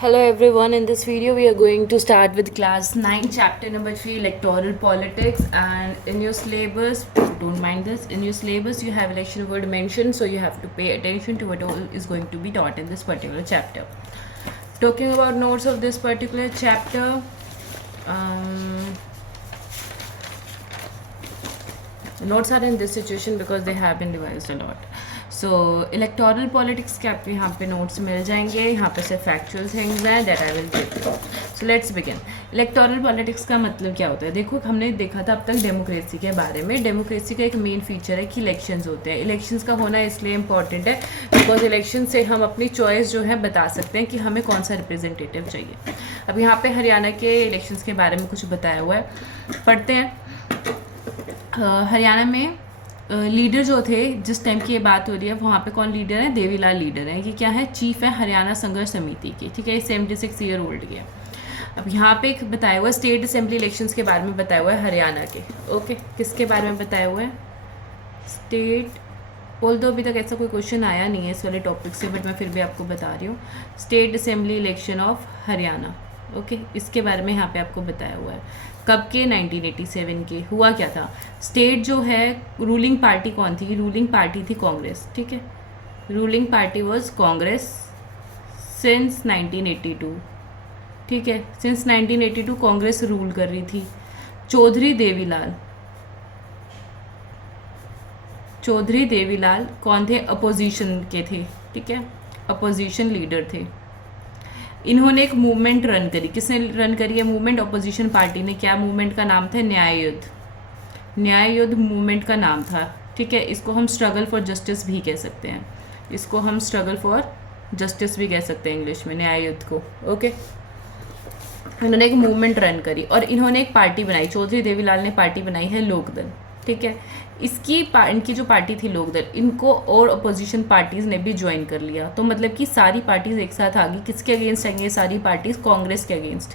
Hello everyone, in this video we are going to start with class 9 chapter number 3 electoral politics, and in your syllabus, don't mind this, in your syllabus you have election word mentioned, so you have to pay attention to what all is going to be taught in this particular chapter. Talking about notes of this particular chapter, notes are in this situation because they have been revised a lot. So electoral politics के आपको यहाँ पे notes मिल जाएंगे. यहाँ पे से factual things हैं that I will give you. So let's begin. Electoral politics का मतलब क्या होता है? देखो, हमने देखा था अब तक डेमोक्रेसी के बारे में. डेमोक्रेसी का एक मेन फीचर है कि इलेक्शंस होते हैं. इलेक्शंस का होना इसलिए इंपॉर्टेंट है बिकॉज इलेक्शन से हम अपनी चॉइस जो है बता सकते हैं कि हमें कौन सा रिप्रेजेंटेटिव चाहिए. अब यहाँ पे हरियाणा के इलेक्शंस के बारे में कुछ बताया हुआ है, पढ़ते हैं. हरियाणा में लीडर जो थे, जिस टाइम की ये बात हो रही है, वहाँ पे कौन लीडर है? देवीलाल लीडर है. ये क्या है? चीफ है हरियाणा संघर्ष समिति की. ठीक है, 76 ईयर ओल्ड के. अब यहाँ पे एक बताया हुआ है स्टेट असेंबली इलेक्शंस के बारे में बताया हुआ है हरियाणा के. ओके, किसके बारे में बताया हुआ है? स्टेट, ऑल्दो अभी तक ऐसा कोई क्वेश्चन आया नहीं है इस वाले टॉपिक से, बट मैं फिर भी आपको बता रही हूँ. State assembly election of Haryana. Okay, इसके बारे में यहाँ पे आपको बताया हुआ है. कब के? 1987 के. हुआ क्या था? स्टेट जो है, रूलिंग पार्टी कौन थी? रूलिंग पार्टी थी कांग्रेस. ठीक है, ruling party was Congress since 1982. ठीक है, सिंस 1982 कांग्रेस रूल कर रही थी. चौधरी देवीलाल कौन थे? अपोजिशन के थे. ठीक है, अपोजिशन लीडर थे. इन्होंने एक मूवमेंट रन करी. किसने रन करी है मूवमेंट? अपोजिशन पार्टी ने. क्या मूवमेंट का नाम था? न्याय युद्ध. न्याय युद्ध मूवमेंट का नाम था. ठीक है, इसको हम स्ट्रगल फॉर जस्टिस भी कह सकते हैं. इसको हम स्ट्रगल फॉर जस्टिस भी कह सकते हैं इंग्लिश में, न्याय युद्ध को. ओके, इन्होंने एक मूवमेंट रन करी और इन्होंने एक पार्टी बनाई. चौधरी देवीलाल ने पार्टी बनाई है लोकदल. ठीक है, इनकी जो पार्टी थी लोकदल, इनको और अपोजिशन पार्टीज़ ने भी ज्वाइन कर लिया. तो मतलब कि सारी पार्टीज़ एक साथ आ गई. किसके अगेंस्ट आएंगे ये सारी पार्टीज़? कांग्रेस के अगेंस्ट.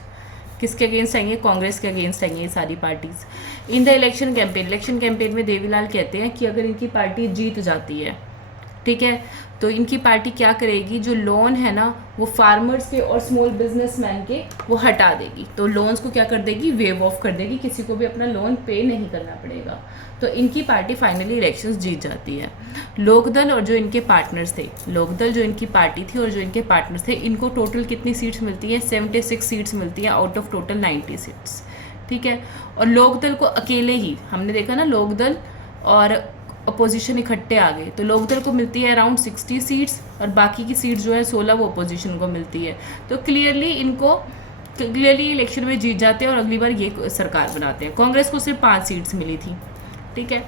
किसके अगेंस्ट आएंगे? कांग्रेस के अगेंस्ट आएंगे ये सारी parties. In the election campaign में देवीलाल कहते हैं कि अगर इनकी पार्टी जीत जाती है, ठीक है, तो इनकी पार्टी क्या करेगी? जो लोन है ना, वो फार्मर्स के और स्मॉल बिजनेसमैन के वो हटा देगी. तो लोन्स को क्या कर देगी? वेव ऑफ कर देगी. किसी को भी अपना लोन पे नहीं करना पड़ेगा. तो इनकी पार्टी फाइनली इलेक्शंस जीत जाती है. लोकदल और जो इनके पार्टनर्स थे, लोकदल जो इनकी पार्टी थी और जो इनके पार्टनर्स थे, इनको टोटल कितनी सीट्स मिलती है? 76 सीट्स मिलती है आउट ऑफ टोटल 90 सीट्स. ठीक है, और लोकदल को अकेले ही, हमने देखा ना, लोकदल और अपोजिशन इकट्ठे आ गए, तो लोकदल को मिलती है अराउंड 60 सीट्स और बाकी की सीट्स जो है 16 वो अपोजिशन को मिलती है. तो क्लियरली इलेक्शन में जीत जाते हैं और अगली बार ये सरकार बनाते हैं. कांग्रेस को सिर्फ 5 सीट्स मिली थी. ठीक है,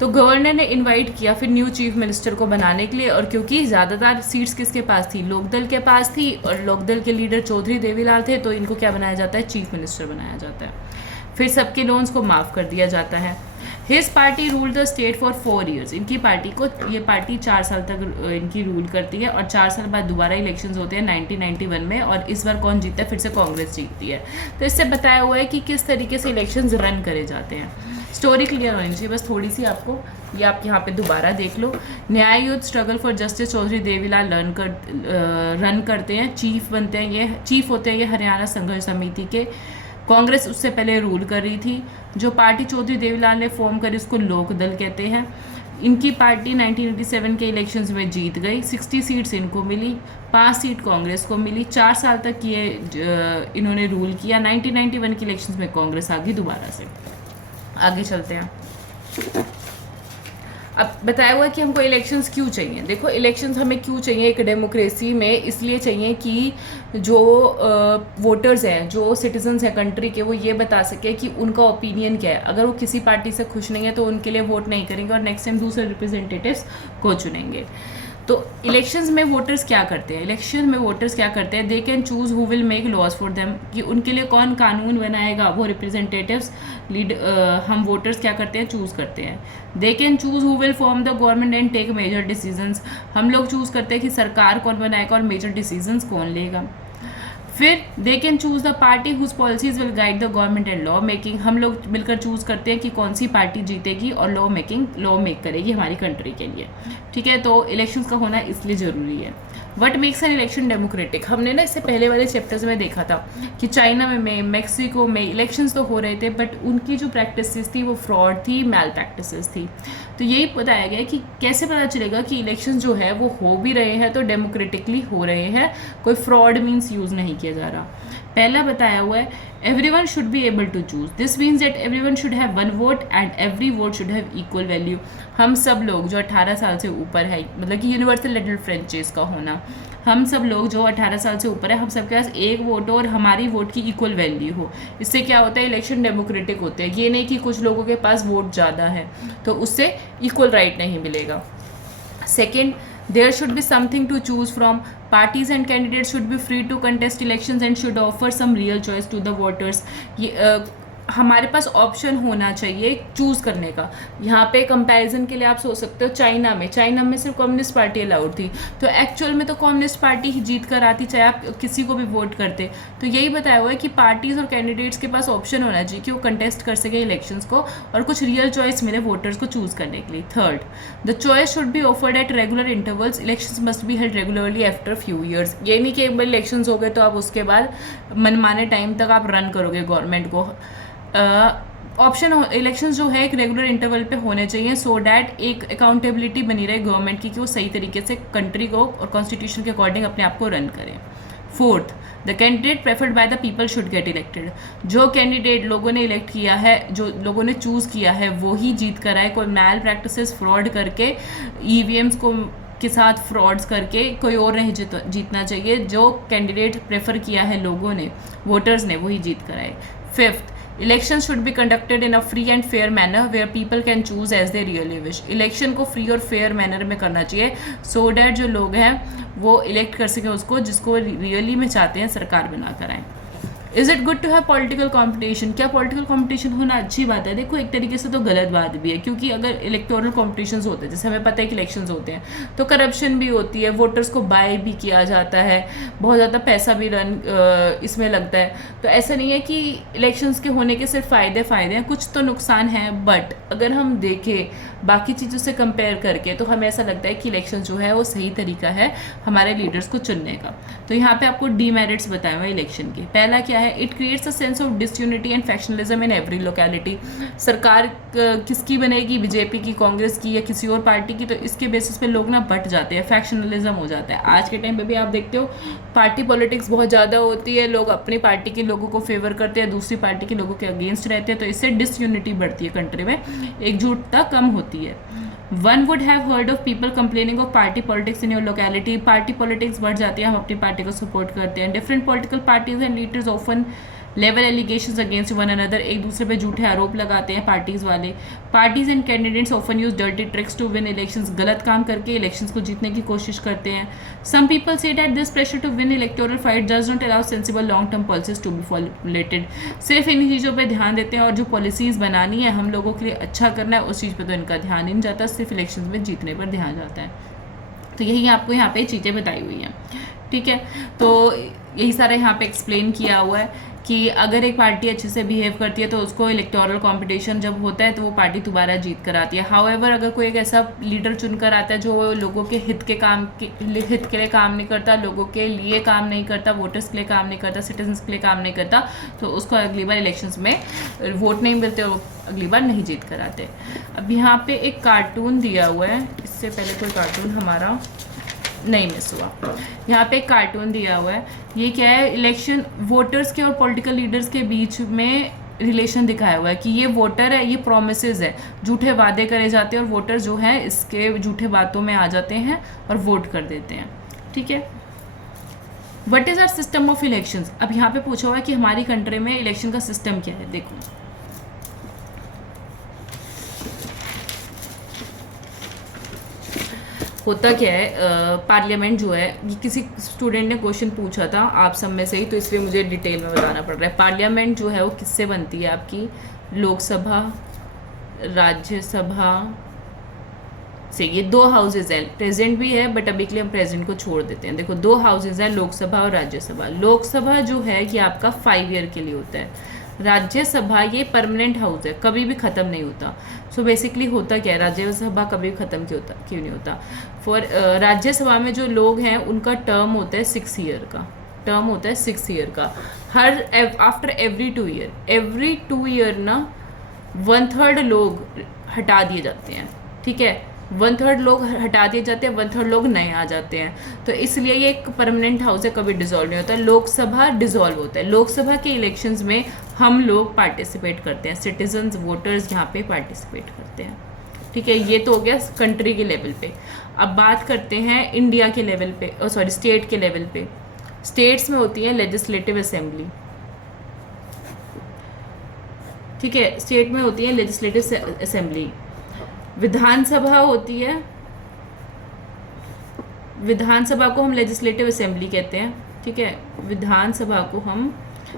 तो गवर्नर ने इनवाइट किया फिर न्यू चीफ मिनिस्टर को बनाने के लिए, और क्योंकि ज़्यादातर सीट्स किसके पास थी? लोकदल के पास थी, और लोकदल के लीडर चौधरी देवीलाल थे, तो इनको क्या बनाया जाता है? चीफ मिनिस्टर बनाया जाता है. फिर सबके लोन्स को माफ़ कर दिया जाता है. His party rule the state for 4 years. इनकी पार्टी को, ये पार्टी 4 साल तक इनकी रूल करती है, और 4 साल बाद दोबारा इलेक्शंस होते हैं 1991 में, और इस बार कौन जीतता है? फिर से कांग्रेस जीतती है. तो इससे बताया हुआ है कि किस तरीके से इलेक्शंस रन करे जाते हैं. स्टोरी क्लियर होनी चाहिए बस थोड़ी सी आपको. ये आप यहाँ पे दोबारा देख लो. न्याय युद्ध, struggle for justice, Chaudhary Devi Lal run करते हैं. चीफ बनते हैं, ये चीफ होते हैं ये हरियाणा संघर्ष समिति के. कांग्रेस उससे पहले रूल कर रही थी. जो पार्टी चौधरी देवीलाल ने फॉर्म करी उसको लोकदल कहते हैं. इनकी पार्टी 1987 के इलेक्शंस में जीत गई. 60 सीट्स इनको मिली, 5 सीट कांग्रेस को मिली. 4 साल तक ये इन्होंने रूल किया. 1991 के इलेक्शंस में कांग्रेस आ गई दोबारा से. आगे चलते हैं. अब बताया हुआ है कि हमको इलेक्शंस क्यों चाहिए. देखो, इलेक्शंस हमें क्यों चाहिए एक डेमोक्रेसी में? इसलिए चाहिए कि जो वोटर्स हैं, जो सिटीजन्स हैं कंट्री के, वो ये बता सके कि उनका ओपिनियन क्या है. अगर वो किसी पार्टी से खुश नहीं है तो उनके लिए वोट नहीं करेंगे और नेक्स्ट टाइम दूसरे रिप्रेजेंटेटिव्स को चुनेंगे. तो इलेक्शंस में वोटर्स क्या करते हैं? They can choose who will make laws for them, कि उनके लिए कौन कानून बनाएगा, वो रिप्रेजेंटेटिव्स हम वोटर्स क्या करते हैं? चूज़ करते हैं. They can choose who will form the government and take major decisions. हम लोग चूज़ करते हैं कि सरकार कौन बनाएगा और मेजर डिसीजंस कौन लेगा. फिर they can choose the party whose policies will guide the government and law making. हम लोग मिलकर चूज़ करते हैं कि कौन सी पार्टी जीतेगी और लॉ मेक करेगी हमारी कंट्री के लिए. ठीक है, तो इलेक्शंस का होना इसलिए ज़रूरी है. What makes an election democratic, हमने ना इससे पहले वाले चैप्टर्स में देखा था कि चाइना में मैक्सिको में इलेक्शंस तो हो रहे थे बट उनकी जो प्रैक्टिसेस थी वो फ्रॉड थी, मैल प्रैक्टिसेस थी। तो यही बताया गया कि कैसे पता चलेगा कि इलेक्शन जो है वो हो भी रहे हैं तो डेमोक्रेटिकली हो रहे हैं, कोई फ्रॉड मीन्स यूज़ नहीं किया जा रहा। पहला बताया हुआ है everyone should be able to choose, this means that everyone should have one vote and every vote should have equal value। हम सब लोग जो 18 साल से ऊपर है, मतलब कि यूनिवर्सल एडल्ट फ्रेंचाइज का होना, हम सब लोग जो 18 साल से ऊपर है हम सबके पास एक वोट हो और हमारी वोट की इक्वल वैल्यू हो। इससे क्या होता है, इलेक्शन डेमोक्रेटिक होते हैं। ये नहीं कि कुछ लोगों के पास वोट ज़्यादा है तो उससे इक्वल राइट नहीं मिलेगा। Second, there should be something to choose from, parties and candidates should be free to contest elections and should offer some real choice to the voters। ये हमारे पास ऑप्शन होना चाहिए चूज़ करने का। यहाँ पे कंपैरिजन के लिए आप सोच सकते हो चाइना में सिर्फ कम्युनिस्ट पार्टी अलाउड थी, तो एक्चुअल में तो कम्युनिस्ट पार्टी ही जीत कर आती चाहे आप किसी को भी वोट करते। तो यही बताया हुआ है कि पार्टीज़ और कैंडिडेट्स के पास ऑप्शन होना चाहिए कि वो कंटेस्ट कर सके इलेक्शंस को और कुछ रियल चॉइस मिले वोटर्स को चूज़ करने के लिए। Third, the choice should be offered at regular intervals, elections must be held regularly after few years. ये नहीं कि एक बार इलेक्शंस हो गए तो आप उसके बाद मनमाने टाइम तक आप रन करोगे गवर्नमेंट को। ऑप्शन इलेक्शंस जो है एक रेगुलर इंटरवल पे होने चाहिए सो डैट एक अकाउंटेबिलिटी बनी रहे गवर्नमेंट की कि वो सही तरीके से कंट्री को और कॉन्स्टिट्यूशन के अकॉर्डिंग अपने आप को रन करें। Fourth, the candidate preferred by the people should get elected, जो कैंडिडेट लोगों ने इलेक्ट किया है, जो लोगों ने चूज़ किया है वो ही जीत कर आए। कोई मैल प्रैक्टिसेस फ्रॉड करके ईवीएम्स को के साथ फ्रॉड्स करके कोई और नहीं जीतना चाहिए। जो कैंडिडेट प्रेफर किया है लोगों ने, वोटर्स ने, वही जीत कर आए। Fifth, election should be conducted in a free and fair manner where people can choose as they really wish, election को फ्री और फेयर मैनर में करना चाहिए सो डैट जो लोग हैं वो इलेक्ट कर सकें उसको जिसको रियली में चाहते हैं सरकार बना कर आए। Is it good to have political competition, क्या पॉलिटिकल कॉम्पिटिशन होना अच्छी बात है? देखो एक तरीके से तो गलत बात भी है, क्योंकि अगर इलेक्टोरल कॉम्पिटिशन्स होते हैं, जैसे हमें पता है कि इलेक्शंस होते हैं तो करप्शन भी होती है, वोटर्स को बाय भी किया जाता है, बहुत ज़्यादा पैसा भी इसमें लगता है। तो ऐसा नहीं है कि इलेक्शंस के होने के सिर्फ फ़ायदे हैं, कुछ तो नुकसान हैं, बट अगर हम देखें बाकी चीज़ों से कंपेयर करके तो हमें ऐसा लगता है कि इलेक्शन जो है वो सही तरीका है हमारे लीडर्स को चुनने का। तो यहाँ पे आपको डीमेरिट्स बताए हुए इलेक्शन के। पहला क्या है, it creates a sense of disunity and factionalism in every locality. सरकार किसकी बनेगी, बीजेपी की, कांग्रेस की या किसी और पार्टी की, तो इसके बेसिस पे लोग ना बट जाते हैं, फैक्शनलिज्म हो जाता है। आज के टाइम पे भी आप देखते हो पार्टी पॉलिटिक्स बहुत ज़्यादा होती है, लोग अपनी पार्टी के लोगों को फेवर करते हैं, दूसरी पार्टी के लोगों के अगेंस्ट रहते हैं, तो इससे डिसयूनिटी बढ़ती है कंट्री में, एकजुटता कम होती है। One would have heard of people complaining of party politics in your locality। Party politics बढ़ जाती है, हम अपनी पार्टी को सपोर्ट करते हैं। Different political parties and leaders often level allegations against one another, एक दूसरे पे झूठे आरोप लगाते हैं पार्टीज वाले। Parties and candidates often use dirty tricks to win elections, गलत काम करके इलेक्शंस को जीतने की कोशिश करते हैं। Some people say that this pressure to win electoral fight does not allow sensible long term policies to be formulated. सिर्फ इन चीज़ों पर ध्यान देते हैं और जो पॉलिसीज़ बनानी है, हम लोगों के लिए अच्छा करना है, उस चीज़ पर तो इनका ध्यान ही नहीं जाता, सिर्फ इलेक्शन में जीतने पर ध्यान जाता है। तो यही आपको यहाँ पे चीज़ें बताई हुई हैं, ठीक है। तो यही सारा यहाँ पे एक्सप्लेन किया हुआ है कि अगर एक पार्टी अच्छे से बिहेव करती है तो उसको इलेक्टोरल कंपटीशन जब होता है तो वो पार्टी दोबारा जीत कर आती है। हाउएवर अगर कोई एक ऐसा लीडर चुनकर आता है जो लोगों के हित के लिए काम नहीं करता, लोगों के लिए काम नहीं करता, वोटर्स के लिए काम नहीं करता, सिटीजन्स के लिए काम नहीं करता, तो उसको अगली बार इलेक्शंस में वोट नहीं मिलते और अगली बार नहीं जीत कर आते। अब यहाँ पे एक कार्टून दिया हुआ है, इससे पहले कोई कार्टून हमारा नहीं मिस हुआ। यहाँ पे एक कार्टून दिया हुआ है, ये क्या है, इलेक्शन वोटर्स के और पॉलिटिकल लीडर्स के बीच में रिलेशन दिखाया हुआ है कि ये वोटर है, ये प्रोमिसेस है, झूठे वादे करे जाते हैं और वोटर जो है इसके झूठे बातों में आ जाते हैं और वोट कर देते हैं, ठीक है। What is our system of elections, अब यहाँ पे पूछा हुआ है कि हमारी कंट्री में इलेक्शन का सिस्टम क्या है। देखो होता क्या है, पार्लियामेंट जो है, ये किसी स्टूडेंट ने क्वेश्चन पूछा था आप सब में से ही, तो इसलिए मुझे डिटेल में बताना पड़ रहा है। पार्लियामेंट जो है वो किससे बनती है आपकी, लोकसभा, राज्यसभा से। ये दो हाउसेज है, प्रेसिडेंट भी है बट अभी के लिए हम प्रेसिडेंट को छोड़ देते हैं। देखो दो हाउसेज है, लोकसभा और राज्यसभा। लोकसभा जो है कि आपका 5 ईयर के लिए होता है, राज्यसभा ये परमानेंट हाउस है, कभी भी ख़त्म नहीं होता। सो बेसिकली होता क्या है, राज्यसभा कभी ख़त्म क्यों नहीं होता। फॉर राज्यसभा में जो लोग हैं उनका टर्म होता है 6 ईयर का, टर्म होता है 6 ईयर का। हर आफ्टर एवरी 2 ईयर ना 1/3 लोग हटा दिए जाते हैं, ठीक है, 1/3 लोग हटा दिए जाते हैं, 1/3 लोग नए आ जाते हैं। तो इसलिए ये एक परमानेंट हाउस है, कभी डिसॉल्व नहीं होता। लोकसभा डिसॉल्व होता है। लोकसभा के इलेक्शंस में हम लोग पार्टिसिपेट करते हैं, सिटीजन्स वोटर्स यहाँ पे पार्टिसिपेट करते हैं, ठीक है। ये तो हो गया कंट्री के लेवल पे। अब बात करते हैं इंडिया के लेवल पे, स्टेट के लेवल पे। स्टेट्स में होती है लेजिस्लेटिव असेंबली, ठीक है, स्टेट में होती है लेजिस्लेटिव असेंबली। विधानसभा होती है, विधानसभा को हम लेजिस्लेटिव असेंबली कहते हैं, ठीक है, विधानसभा को हम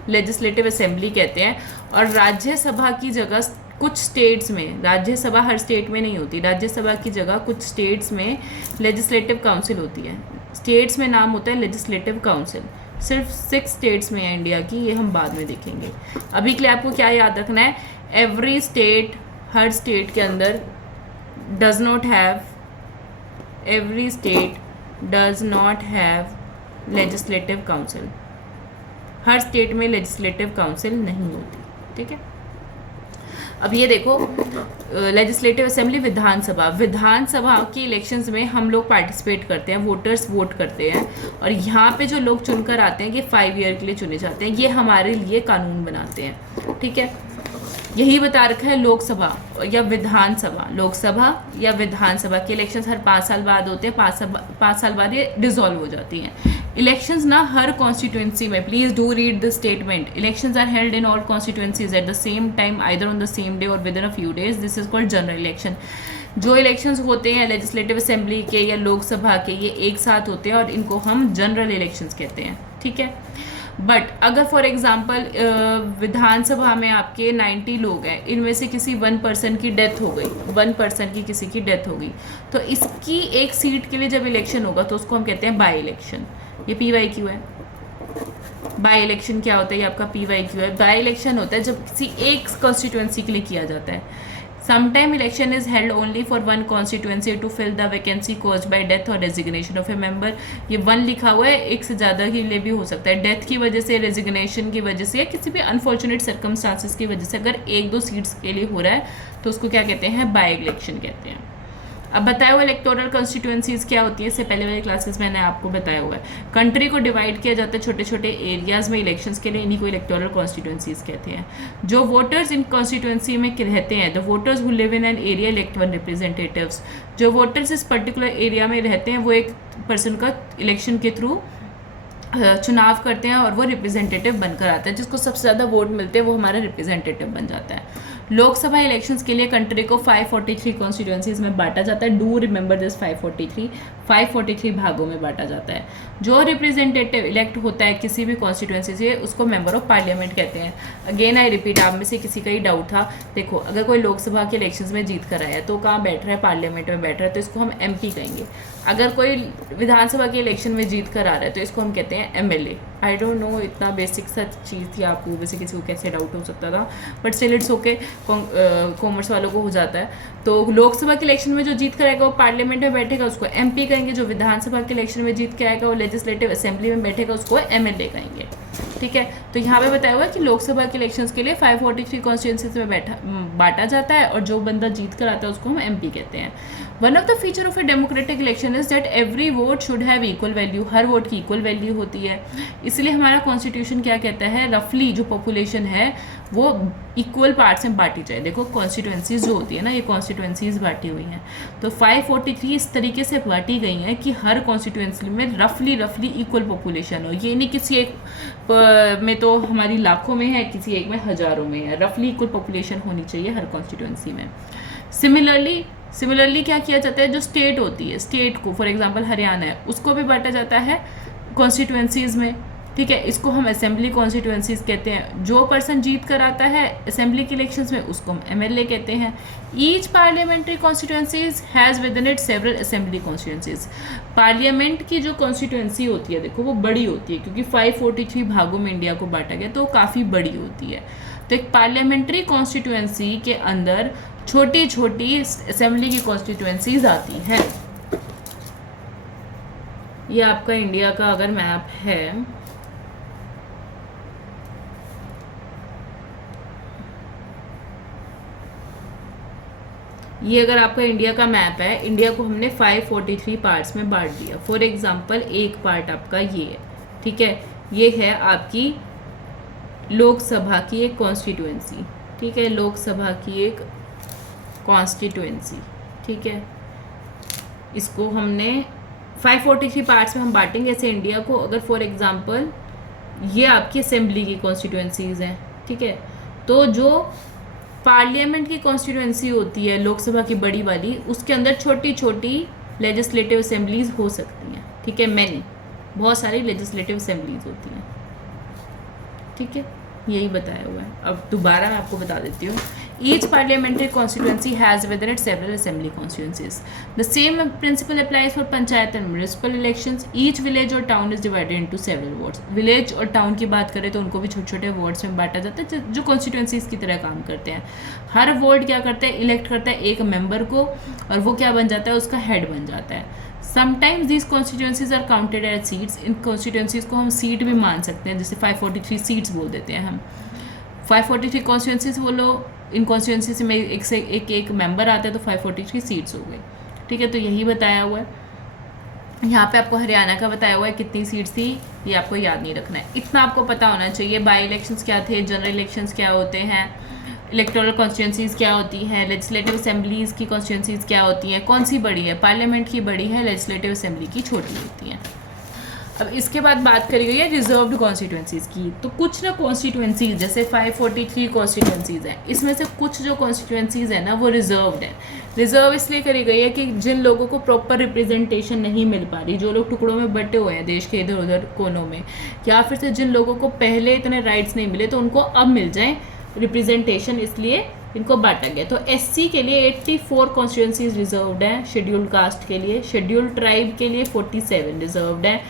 लेजिस्लेटिव असेंबली कहते हैं। और राज्यसभा की जगह कुछ स्टेट्स में, राज्यसभा हर स्टेट में नहीं होती, राज्यसभा की जगह कुछ स्टेट्स में लेजिस्लेटिव काउंसिल होती है। स्टेट्स में नाम होता है लेजिस्लेटिव काउंसिल। सिर्फ 6 स्टेट्स में है इंडिया की, ये हम बाद में देखेंगे। अभी के लिए आपको क्या याद रखना है, एवरी स्टेट, हर स्टेट के अंदर does not have, every state does not have legislative council, her state में लेजिस्लेटिव काउंसिल नहीं होती, ठीक है। अब ये देखो, लेजिस्लेटिव असेंबली, विधानसभा, विधानसभा के इलेक्शंस में हम लोग पार्टिसिपेट करते हैं, वोटर्स वोट करते हैं। और यहाँ पे जो लोग चुनकर आते हैं, ये 5 ईयर के लिए चुने जाते हैं, ये हमारे लिए कानून बनाते हैं, ठीक है। यही बता रखा है लोकसभा या विधानसभा, लोकसभा या विधानसभा के इलेक्शंस हर 5 साल बाद होते हैं, 5 साल बाद ये डिसॉल्व हो जाती हैं। इलेक्शंस ना हर कॉन्स्टिट्यूंसी में, please do read the statement, elections are held in all constituencies at the same time, either on the same day or within a few days, this is called general election. जो elections होते हैं legislative assembly के या लोकसभा के, ये एक साथ होते हैं और इनको हम जनरल इलेक्शंस कहते हैं, ठीक है। बट अगर फॉर एग्जांपल विधानसभा में आपके 90 लोग हैं, इनमें से किसी 1 पर्सन की डेथ हो गई, 1 पर्सन की किसी की डेथ हो गई, तो इसकी एक सीट के लिए जब इलेक्शन होगा तो उसको हम कहते हैं बाई इलेक्शन। ये PYQ है। बाई इलेक्शन क्या होता है, ये आपका PYQ है। बाई इलेक्शन होता है जब किसी एक कॉन्स्टिट्यूंसी के लिए किया जाता है। Sometime election is held only for one constituency to fill the vacancy caused by death or resignation of a member। ये 1 लिखा हुआ है, एक से ज़्यादा के लिए भी हो सकता है, डेथ की वजह से, रेजिग्नेशन की वजह से या किसी भी अनफॉर्चुनेट सर्कमस्टांसिस की वजह से अगर 1-2 सीट्स के लिए हो रहा है तो उसको क्या कहते हैं, बाई इलेक्शन कहते हैं। अब बताया हुआ इलेक्टोरल कॉन्स्टिट्यूंसीज क्या होती है, इससे पहले वाले क्लासेस में मैंने आपको बताया हुआ है। कंट्री को डिवाइड किया जाता है छोटे छोटे एरियाज में इलेक्शंस के लिए, इन्हीं को इलेक्टोरल कॉन्स्टिट्यूंसीज कहते हैं। जो वोटर्स इन कॉन्स्टिट्यूंसी में रहते हैं, the voters who live in an area elect 1 representatives, जो वोटर्स इस पर्टिकुलर एरिया में रहते हैं वो एक पर्सन का इलेक्शन के थ्रू चुनाव करते हैं और वो रिप्रेजेंटेटिव बनकर आता है। जिसको सबसे ज़्यादा वोट मिलते हैं वो हमारा रिप्रेजेंटेटिव बन जाता है। लोकसभा इलेक्शंस के लिए कंट्री को 543 कॉन्स्टिट्यूंसीज में बांटा जाता है। डू रिमेंबर दिस 543 भागों में बांटा जाता है। जो रिप्रेजेंटेटिव इलेक्ट होता है किसी भी कॉन्स्टिट्यूंसी से उसको मेंबर ऑफ पार्लियामेंट कहते हैं। अगेन आई रिपीट, आप में से किसी का ही डाउट था, देखो अगर कोई लोकसभा के इलेक्शंस में जीत कर आया तो कहाँ बैठ रहा है, पार्लियामेंट में बैठ रहा है, तो इसको हम MP कहेंगे। अगर कोई विधानसभा के इलेक्शन में जीत कर आ रहा है तो इसको हम कहते हैं MLA। आई डोंट नो, इतना बेसिक सा चीज़ थी, आपको वैसे किसी को कैसे डाउट हो सकता था, but still it's okay, commerce वालों को हो जाता है। तो लोकसभा के इलेक्शन में जो जीत कर आएगा वो पार्लियामेंट में बैठेगा, उसको MP कहेंगे। जो विधानसभा के इलेक्शन में जीत के आएगा वो लेजिस्लेटिव असेंबली में बैठेगा, उसको MLA कहेंगे, ठीक है। तो यहाँ पे बताया हुआ है कि लोकसभा के इलेक्शंस के लिए 543 कॉन्स्टिट्यूंसीज में बांटा जाता है और जो बंदा जीत कर आता है उसको हम MP कहते हैं। One of the feature of a democratic election is that every vote should have equal value, her vote की इक्वल वैल्यू होती है। इसलिए हमारा कॉन्स्टिट्यूशन क्या कहता है, रफली जो पॉपुलेशन है वो इक्वल पार्ट्स में बांटी जाए। देखो कॉन्स्टिट्यूंसीज जो होती है ना, ये कॉन्स्टिट्यूंसीज बांटी हुई हैं, तो 543 इस तरीके से बांटी गई हैं कि हर कॉन्स्टिट्यूंसी में रफली इक्वल पॉपुलेशन हो। ये नहीं किसी एक में तो हमारी लाखों में है, किसी एक में हज़ारों में है, रफली इक्वल पॉपुलेशन होनी चाहिए हर कॉन्स्टिट्यूंसी में। सिमिलरली क्या किया जाता है, जो स्टेट होती है, स्टेट को फॉर एग्जांपल हरियाणा है, उसको भी बांटा जाता है कॉन्स्टिट्यूंसीज में, ठीक है। इसको हम असेंबली कॉन्स्टिट्यूंसीज कहते हैं। जो पर्सन जीत कर आता है असेंबली के इलेक्शंस में उसको हम MLA कहते हैं। Each parliamentary constituencies has within it several assembly constituencies. Parliament की जो कॉन्स्टिट्यूंसी होती है देखो वो बड़ी होती है, क्योंकि 543 भागों में इंडिया को बांटा गया तो वो काफ़ी बड़ी होती है। तो एक पार्लियामेंट्री कॉन्स्टिट्यूएंसी के अंदर छोटी छोटी असेंबली की कॉन्स्टिट्यूएंसीज आती हैं। ये आपका इंडिया का अगर मैप है, ये अगर आपका इंडिया का मैप है, इंडिया को हमने 543 पार्ट्स में बांट दिया। फॉर एग्जांपल एक पार्ट आपका ये है, ठीक है, ये है आपकी लोकसभा की एक कॉन्स्टिट्यूएंसी, ठीक है, लोकसभा की एक कॉन्स्टिट्यूएंसी, ठीक है। इसको हमने 543 पार्ट्स में हम बांटेंगे ऐसे इंडिया को। अगर फॉर एग्जांपल ये आपकी असेंबली की कॉन्स्टिट्यूएंसीज हैं, ठीक है, तो जो पार्लियामेंट की कॉन्स्टिट्यूएंसी होती है लोकसभा की बड़ी वाली, उसके अंदर छोटी छोटी लेजिस्लेटिव असेंबलीज हो सकती हैं, ठीक है, मैनी, बहुत सारी लेजिस्लेटिव असेंबलीज होती हैं, ठीक है, यही बताया हुआ है। अब दोबारा मैं आपको बता देती हूँ। Each parliamentary constituency has within it several assembly constituencies. The same principle applies for panchayat and municipal elections. Each village or town is divided into several wards. Village or town की बात करें तो उनको भी छोटे छोटे वार्ड्स में बांटा जाता है जो कॉन्स्टिट्यूएंसीज की तरह काम करते हैं। हर वार्ड क्या करता है, इलेक्ट करता है एक मेंबर को, और वो क्या बन जाता है, उसका हेड बन जाता है। Sometimes these constituencies are counted as seats. इन कॉन्स्टिट्यूएंसीज को हम सीट भी मान सकते हैं, जैसे 543 सीट्स बोल देते हैं हम। 543 कॉन्स्टिट्यूएंसीज बोलो, इन कॉन्स्टिट्यूएंसीज में एक से एक मेंबर आता है, तो 543 सीट्स हो गई, ठीक है। तो यही बताया हुआ है। यहाँ पे आपको हरियाणा का बताया हुआ है कितनी सीट्स थी, ये आपको याद नहीं रखना है, इतना आपको पता होना चाहिए। बाई इलेक्शंस क्या थे, जनरल इलेक्शंस क्या होते हैं, इलेक्टोरल कॉन्स्टिट्यूएंसीज क्या होती हैं, लेजिस्लेटिव असेंबलीज की कॉन्स्टिट्यूएंसीज क्या होती हैं, कौन सी बड़ी है, पार्लियामेंट की बड़ी है, लेजिस्लेटिव असेंबली की छोटी होती हैं। अब इसके बाद बात करी गई है रिजर्व्ड कॉन्स्टिट्यूएंसीज की। तो कुछ ना कॉन्स्टिट्यूएंसीज जैसे 543 कॉन्स्टिट्यूएंसीज हैं, इसमें से कुछ जो कॉन्स्टिट्यूएंसीज है ना वो रिजर्व्ड है। रिजर्व इसलिए करी गई है कि जिन लोगों को प्रॉपर रिप्रेजेंटेशन नहीं मिल पा रही, जो लोग टुकड़ों में बटे हुए हैं देश के इधर उधर कोनों में, या फिर से जिन लोगों को पहले इतने राइट्स नहीं मिले तो उनको अब मिल जाए रिप्रेजेंटेशन, इसलिए इनको बांटा गया। तो एससी के लिए 84 कॉन्स्टिट्यूएंसीज रिजर्व्ड हैं, शेड्यूल्ड कास्ट के लिए, शेड्यूल्ड ट्राइब के लिए 47 रिजर्व्ड हैं,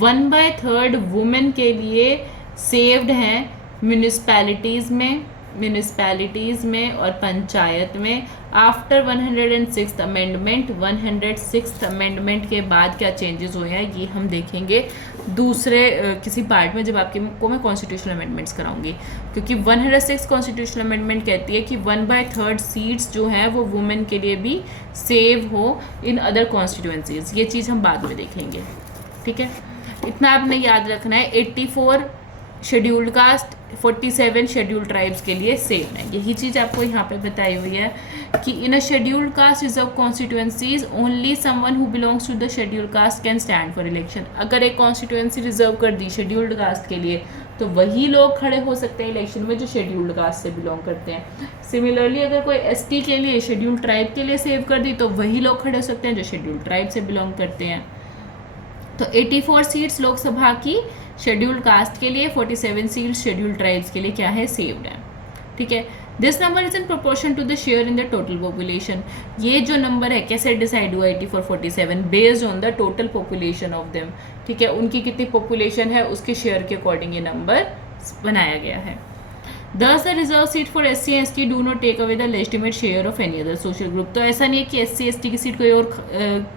1/3 वुमेन के लिए सेव्ड हैं म्यूनिसपैलिटीज़ में और पंचायत में। After 106th amendment, 106th amendment के बाद क्या चेंजेस हुए हैं ये हम देखेंगे दूसरे किसी पार्ट में, जब आपको मैं कॉन्स्टिट्यूशनल अमेंडमेंट्स कराऊंगी, क्योंकि 106 कॉन्स्टिट्यूशनल अमेंडमेंट कहती है कि 1/3 सीट्स जो हैं वो वुमेन के लिए भी सेव हो इन अदर कॉन्स्टिट्यूएंसीज। ये चीज़ हम बाद में देखेंगे, ठीक है। इतना आपने याद रखना है। 84 शेड्यूल्ड कास्ट, 47 शेड्यूल्ड ट्राइब्स के लिए सेम है। यही चीज़ आपको यहाँ पे बताई हुई है कि in a scheduled caste reserve constituencies only someone who belongs to the scheduled caste can stand for election. अगर एक कॉन्स्टिट्यूएंसी रिजर्व कर दी शेड्यूल्ड कास्ट के लिए तो वही लोग खड़े हो सकते हैं इलेक्शन में जो शेड्यूल्ड कास्ट से बिलोंग करते हैं। सिमिलरली अगर कोई एसटी के लिए शेड्यूल्ड ट्राइब के लिए सेव कर दी तो वही लोग खड़े हो सकते हैं जो शेड्यूल्ड ट्राइब से बिलोंग करते हैं। तो 84 सीट्स लोकसभा की शेड्यूल्ड कास्ट के लिए, 47 सीट्स शेड्यूल्ड ट्राइब्स के लिए क्या है, सेव्ड है, ठीक है। This number is in proportion to the share in the total population. ये जो नंबर है कैसे डिसाइड हुआ 84-47 based on the total population of them, ठीक है, उनकी कितनी पॉपुलेशन है उसके शेयर के अकॉर्डिंग ये नंबर बनाया गया है। Thus the reserve seat for SC and ST do not take away the legitimate share of any other social group। तो ऐसा नहीं है कि SC ST की सीट कोई और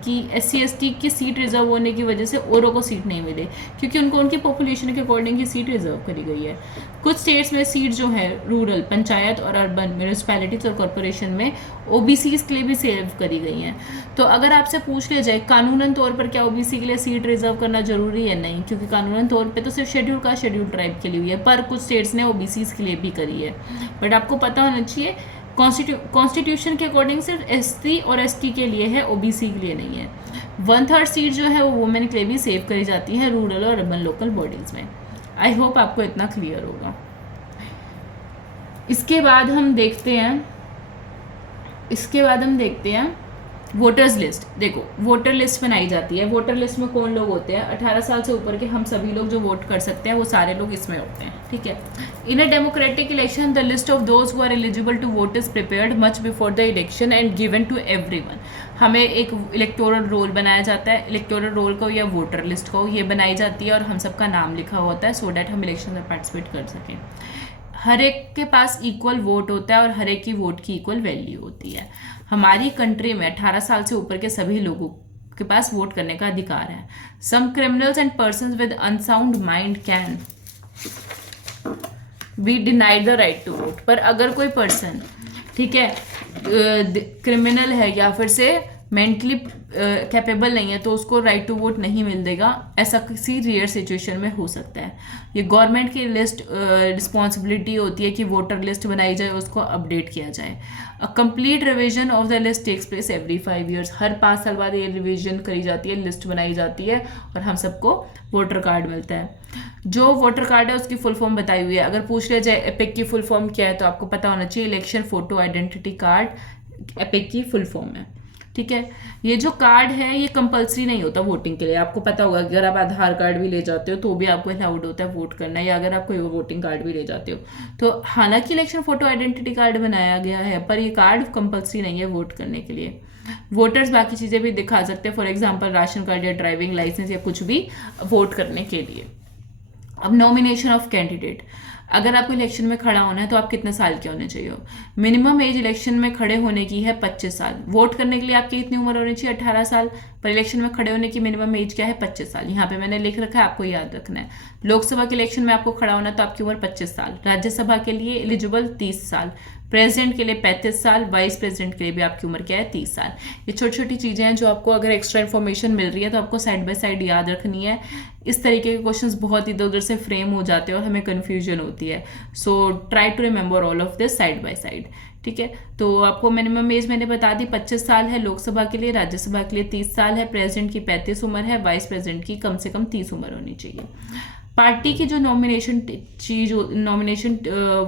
की SC ST की सीट रिजर्व होने की वजह से औरों को सीट नहीं मिले, क्योंकि उनको उनकी पॉपुलेशन के अकॉर्डिंग ही सीट रिजर्व करी गई है। कुछ स्टेट्स में सीट जो है रूरल, पंचायत और अर्बन, म्यूनिसपैलिटीज और कॉरपोरेशन में OBCs के लिए भी सेव करी गई हैं। तो अगर आपसे पूछ लिया जाए कानूनन तौर पर क्या OBC के लिए सीट रिजर्व करना जरूरी है, नहीं, क्योंकि कानूनन तौर पे तो सिर्फ शेड्यूल का शेड्यूल ट्राइब के लिए हुई है, पर कुछ स्टेट्स ने OBCs के लिए भी करी है। बट आपको पता होना चाहिए कॉन्स्टिट्यूशन के अकॉर्डिंग सिर्फ SC और ST के लिए है, OBC के लिए नहीं है। 1/3 सीट जो है वो वुमेन के लिए भी सेव करी जाती है रूरल और अर्बन लोकल बॉडीज में। आई होप आपको इतना क्लियर होगा। इसके बाद हम देखते हैं वोटर्स लिस्ट। देखो वोटर लिस्ट बनाई जाती है। वोटर लिस्ट में कौन लोग होते हैं, 18 साल से ऊपर के हम सभी लोग जो वोट कर सकते हैं वो सारे लोग इसमें होते हैं, ठीक है। In a democratic election the list of those who are eligible to vote is prepared much before the election and given to everyone. हमें एक इलेक्टोरल रोल बनाया जाता है, इलेक्टोरल रोल को या वोटर लिस्ट को ये बनाई जाती है और हम सबका नाम लिखा होता है सो डैट हम इलेक्शन में पार्टिसिपेट कर सकें। हर एक के पास इक्वल वोट होता है और हर एक की वोट की इक्वल वैल्यू होती है। हमारी कंट्री में 18 साल से ऊपर के सभी लोगों के पास वोट करने का अधिकार है। Some criminals and persons with unsound mind can be denied the right to vote. पर अगर कोई पर्सन, ठीक है, क्रिमिनल है या फिर से मेंटली कैपेबल नहीं है तो उसको राइट टू वोट नहीं मिल देगा। ऐसा किसी रेयर सिचुएशन में हो सकता है। ये गवर्नमेंट की लिस्ट रिस्पॉन्सिबिलिटी होती है कि वोटर लिस्ट बनाई जाए, उसको अपडेट किया जाए। A complete revision of the list takes place every 5 years। हर 5 साल बाद ये रिवीजन करी जाती है, लिस्ट बनाई जाती है और हम सबको वोटर कार्ड मिलता है। जो वोटर कार्ड है उसकी फुल फॉर्म बताई हुई है। अगर पूछ लिया जाए एपिक की फुल फॉर्म क्या है तो आपको पता होना चाहिए, election photo identity card epic की फुल फॉर्म है। ठीक है, ये जो कार्ड है ये कंपलसरी नहीं होता वोटिंग के लिए। आपको पता होगा अगर आप आधार कार्ड भी ले जाते हो तो भी आपको अलाउड होता है वोट करना, या अगर आप कोई वोटिंग कार्ड भी ले जाते हो तो। हालांकि इलेक्शन फोटो आइडेंटिटी कार्ड बनाया गया है पर ये कार्ड कंपलसरी नहीं है वोट करने के लिए। वोटर्स बाकी चीज़ें भी दिखा सकते हैं, फॉर एग्जाम्पल राशन कार्ड या ड्राइविंग लाइसेंस या कुछ भी वोट करने के लिए। अब नॉमिनेशन ऑफ कैंडिडेट, अगर आपको इलेक्शन में खड़ा होना है तो आप कितने साल के होने चाहिए। मिनिमम एज इलेक्शन में खड़े होने की है 25 साल। वोट करने के लिए आपकी इतनी उम्र होनी चाहिए 18 साल, पर इलेक्शन में खड़े होने की मिनिमम एज क्या है 25 साल। यहाँ पे मैंने लिख रखा है, आपको याद रखना है। लोकसभा के इलेक्शन में आपको खड़ा होना है तो आपकी उम्र 25 साल। राज्यसभा के लिए एलिजिबल 30 साल, प्रेसिडेंट के लिए 35 साल, वाइस प्रेसिडेंट के लिए भी आपकी उम्र क्या है 30 साल। ये छोटी छोटी चीज़ें हैं जो आपको अगर एक्स्ट्रा इन्फॉर्मेशन मिल रही है तो आपको साइड बाय साइड याद रखनी है। इस तरीके के क्वेश्चंस बहुत इधर उधर से फ्रेम हो जाते हैं और हमें कन्फ्यूजन होती है। So try to remember all of this side by side. ठीक है, तो आपको मिनिमम एज मैंने बता दी 25 साल है लोकसभा के लिए, राज्यसभा के लिए 30 साल है, प्रेसिडेंट की 35 उम्र है, वाइस प्रेसिडेंट की कम से कम 30 उम्र होनी चाहिए। पार्टी की जो नॉमिनेशन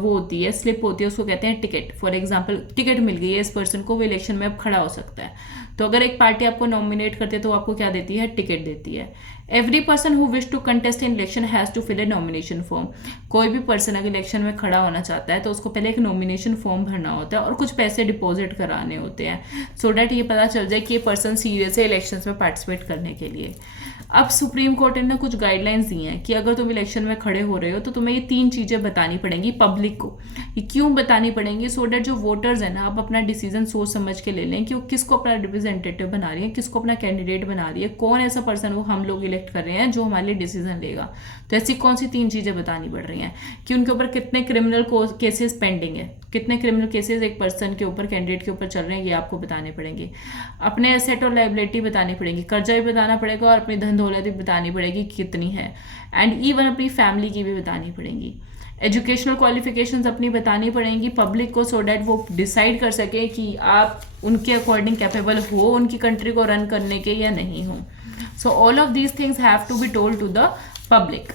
वो होती है, स्लिप होती है, उसको कहते हैं टिकट। फॉर एग्जांपल टिकट मिल गई है इस पर्सन को, वो इलेक्शन में अब खड़ा हो सकता है। तो अगर एक पार्टी आपको नॉमिनेट करती है तो आपको क्या देती है, टिकट देती है। Every person who wish to contest in election has to fill a nomination form. कोई भी पर्सन अगर इलेक्शन में खड़ा होना चाहता है तो उसको पहले एक नॉमिनेशन फॉर्म भरना होता है और कुछ पैसे डिपॉजिट कराने होते हैं, सो डैट ये पता चल जाए कि ये पर्सन सीरियस है इलेक्शन में पार्टिसिपेट करने के लिए। अब सुप्रीम कोर्ट ने कुछ गाइडलाइंस दी हैं कि अगर तुम इलेक्शन में खड़े हो रहे हो तो तुम्हें ये 3 चीज़ें बतानी पड़ेंगी पब्लिक को। ये क्यों बतानी पड़ेंगी, सो डैट जो वोटर्स हैं ना, आप अपना डिसीजन सोच समझ के ले लें कि वो किसको अपना रिप्रेजेंटेटिव बना रही है, किसको अपना कैंडिडेट बना रही है, कौन ऐसा पर्सन वो हम लोग इलेक्ट कर रहे हैं जो हमारे लिए डिसीजन लेगा। तो ऐसी कौन सी 3 चीज़ें बतानी पड़ रही हैं कि उनके ऊपर कितने क्रिमिनल केसेस पेंडिंग है, कितने क्रिमिनल केसेस एक पर्सन के ऊपर, कैंडिडेट के ऊपर चल रहे हैं, ये आपको बताने पड़ेंगे। अपने एसेट और लायबिलिटी बतानी पड़ेगी, कर्जा भी बताना पड़ेगा और अपनी धन दौलत भी बतानी पड़ेगी कितनी है, एंड इवन अपनी फैमिली की भी बतानी पड़ेगी। एजुकेशनल क्वालिफिकेशंस अपनी बतानी पड़ेंगी पब्लिक को, सो डैट वो डिसाइड कर सके कि आप उनके अकॉर्डिंग कैपेबल हो उनकी कंट्री को रन करने के या नहीं हो। So all of these things have to be told to the public.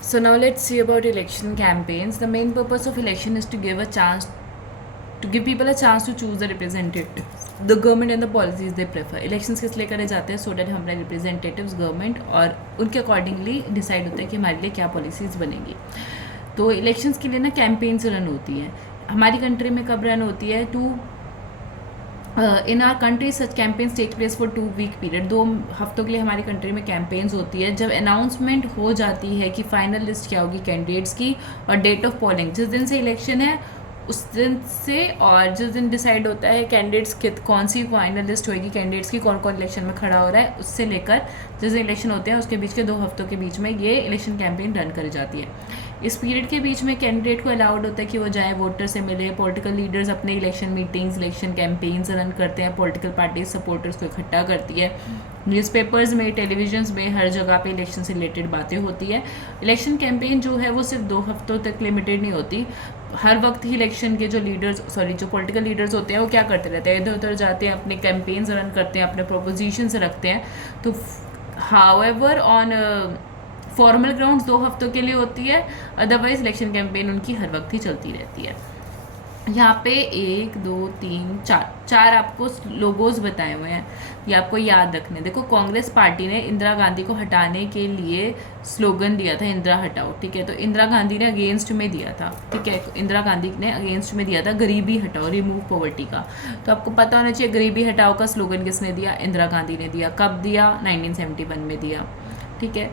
So now let's see about election campaigns. The main purpose of election is to give people a chance to choose the representatives, the government and the policies they prefer. Elections किस लिए करे जाते हैं, so that हमारे representatives government और उनके accordingly decide होता है कि हमारे लिए क्या पॉलिसीज़ बनेंगी। तो इलेक्शंस के लिए ना कैंपेन्स रन होती हैं। हमारी कंट्री में कब रन होती है, in our country such campaigns take place for 2 week period. 2 हफ्तों के लिए हमारी कंट्री में कैंपेन्स होती है। जब अनाउंसमेंट हो जाती है कि फाइनल लिस्ट क्या होगी कैंडिडेट्स की और डेट ऑफ पोलिंग, जिस दिन से इलेक्शन है उस दिन से, और जिस दिन डिसाइड होता है कैंडिडेट्स कौन सी फाइनल लिस्ट होगी कैंडिडेट्स की, कौन कौन इलेक्शन में खड़ा हो रहा है, उससे लेकर जिस दिन इलेक्शन होते हैं उसके बीच के 2 हफ्तों के बीच में ये इलेक्शन कैंपेन रन करी जाती है। इस पीरियड के बीच में कैंडिडेट को अलाउड होता है कि वो जाए वोटर से मिले। पॉलिटिकल लीडर्स अपने election meetings, election campaigns run करते हैं, पॉलिटिकल पार्टीज सपोर्टर्स को इकट्ठा करती है। न्यूज़पेपर्स में, टेलीविजन्स में, हर जगह पे इलेक्शन से रिलेटेड बातें होती है। इलेक्शन कैंपेन जो है वो सिर्फ 2 हफ्तों तक लिमिटेड नहीं होती। हर वक्त ही इलेक्शन के जो पॉलिटिकल लीडर्स होते हैं वो क्या करते रहते हैं, इधर उधर जाते हैं, अपने कैंपेन्स रन करते हैं, अपने प्रोपोजिशंस रखते हैं। तो हाउएवर ऑन फॉर्मल ग्राउंड्स 2 हफ्तों के लिए होती है, अदरवाइज इलेक्शन कैंपेन उनकी हर वक्त ही चलती रहती है। यहाँ पे 1 2 3 4 आपको लोगोज बताए हुए हैं, ये आपको याद रखने। देखो, कांग्रेस पार्टी ने इंदिरा गांधी को हटाने के लिए स्लोगन दिया था, इंदिरा हटाओ। ठीक है, तो इंदिरा गांधी ने अगेंस्ट में दिया था। ठीक है, इंदिरा गांधी ने अगेंस्ट में दिया था गरीबी हटाओ, रिमूव पॉवर्टी का। तो आपको पता होना चाहिए गरीबी हटाओ का स्लोगन किसने दिया, इंदिरा गांधी ने दिया। कब दिया, 1971 में दिया। ठीक है,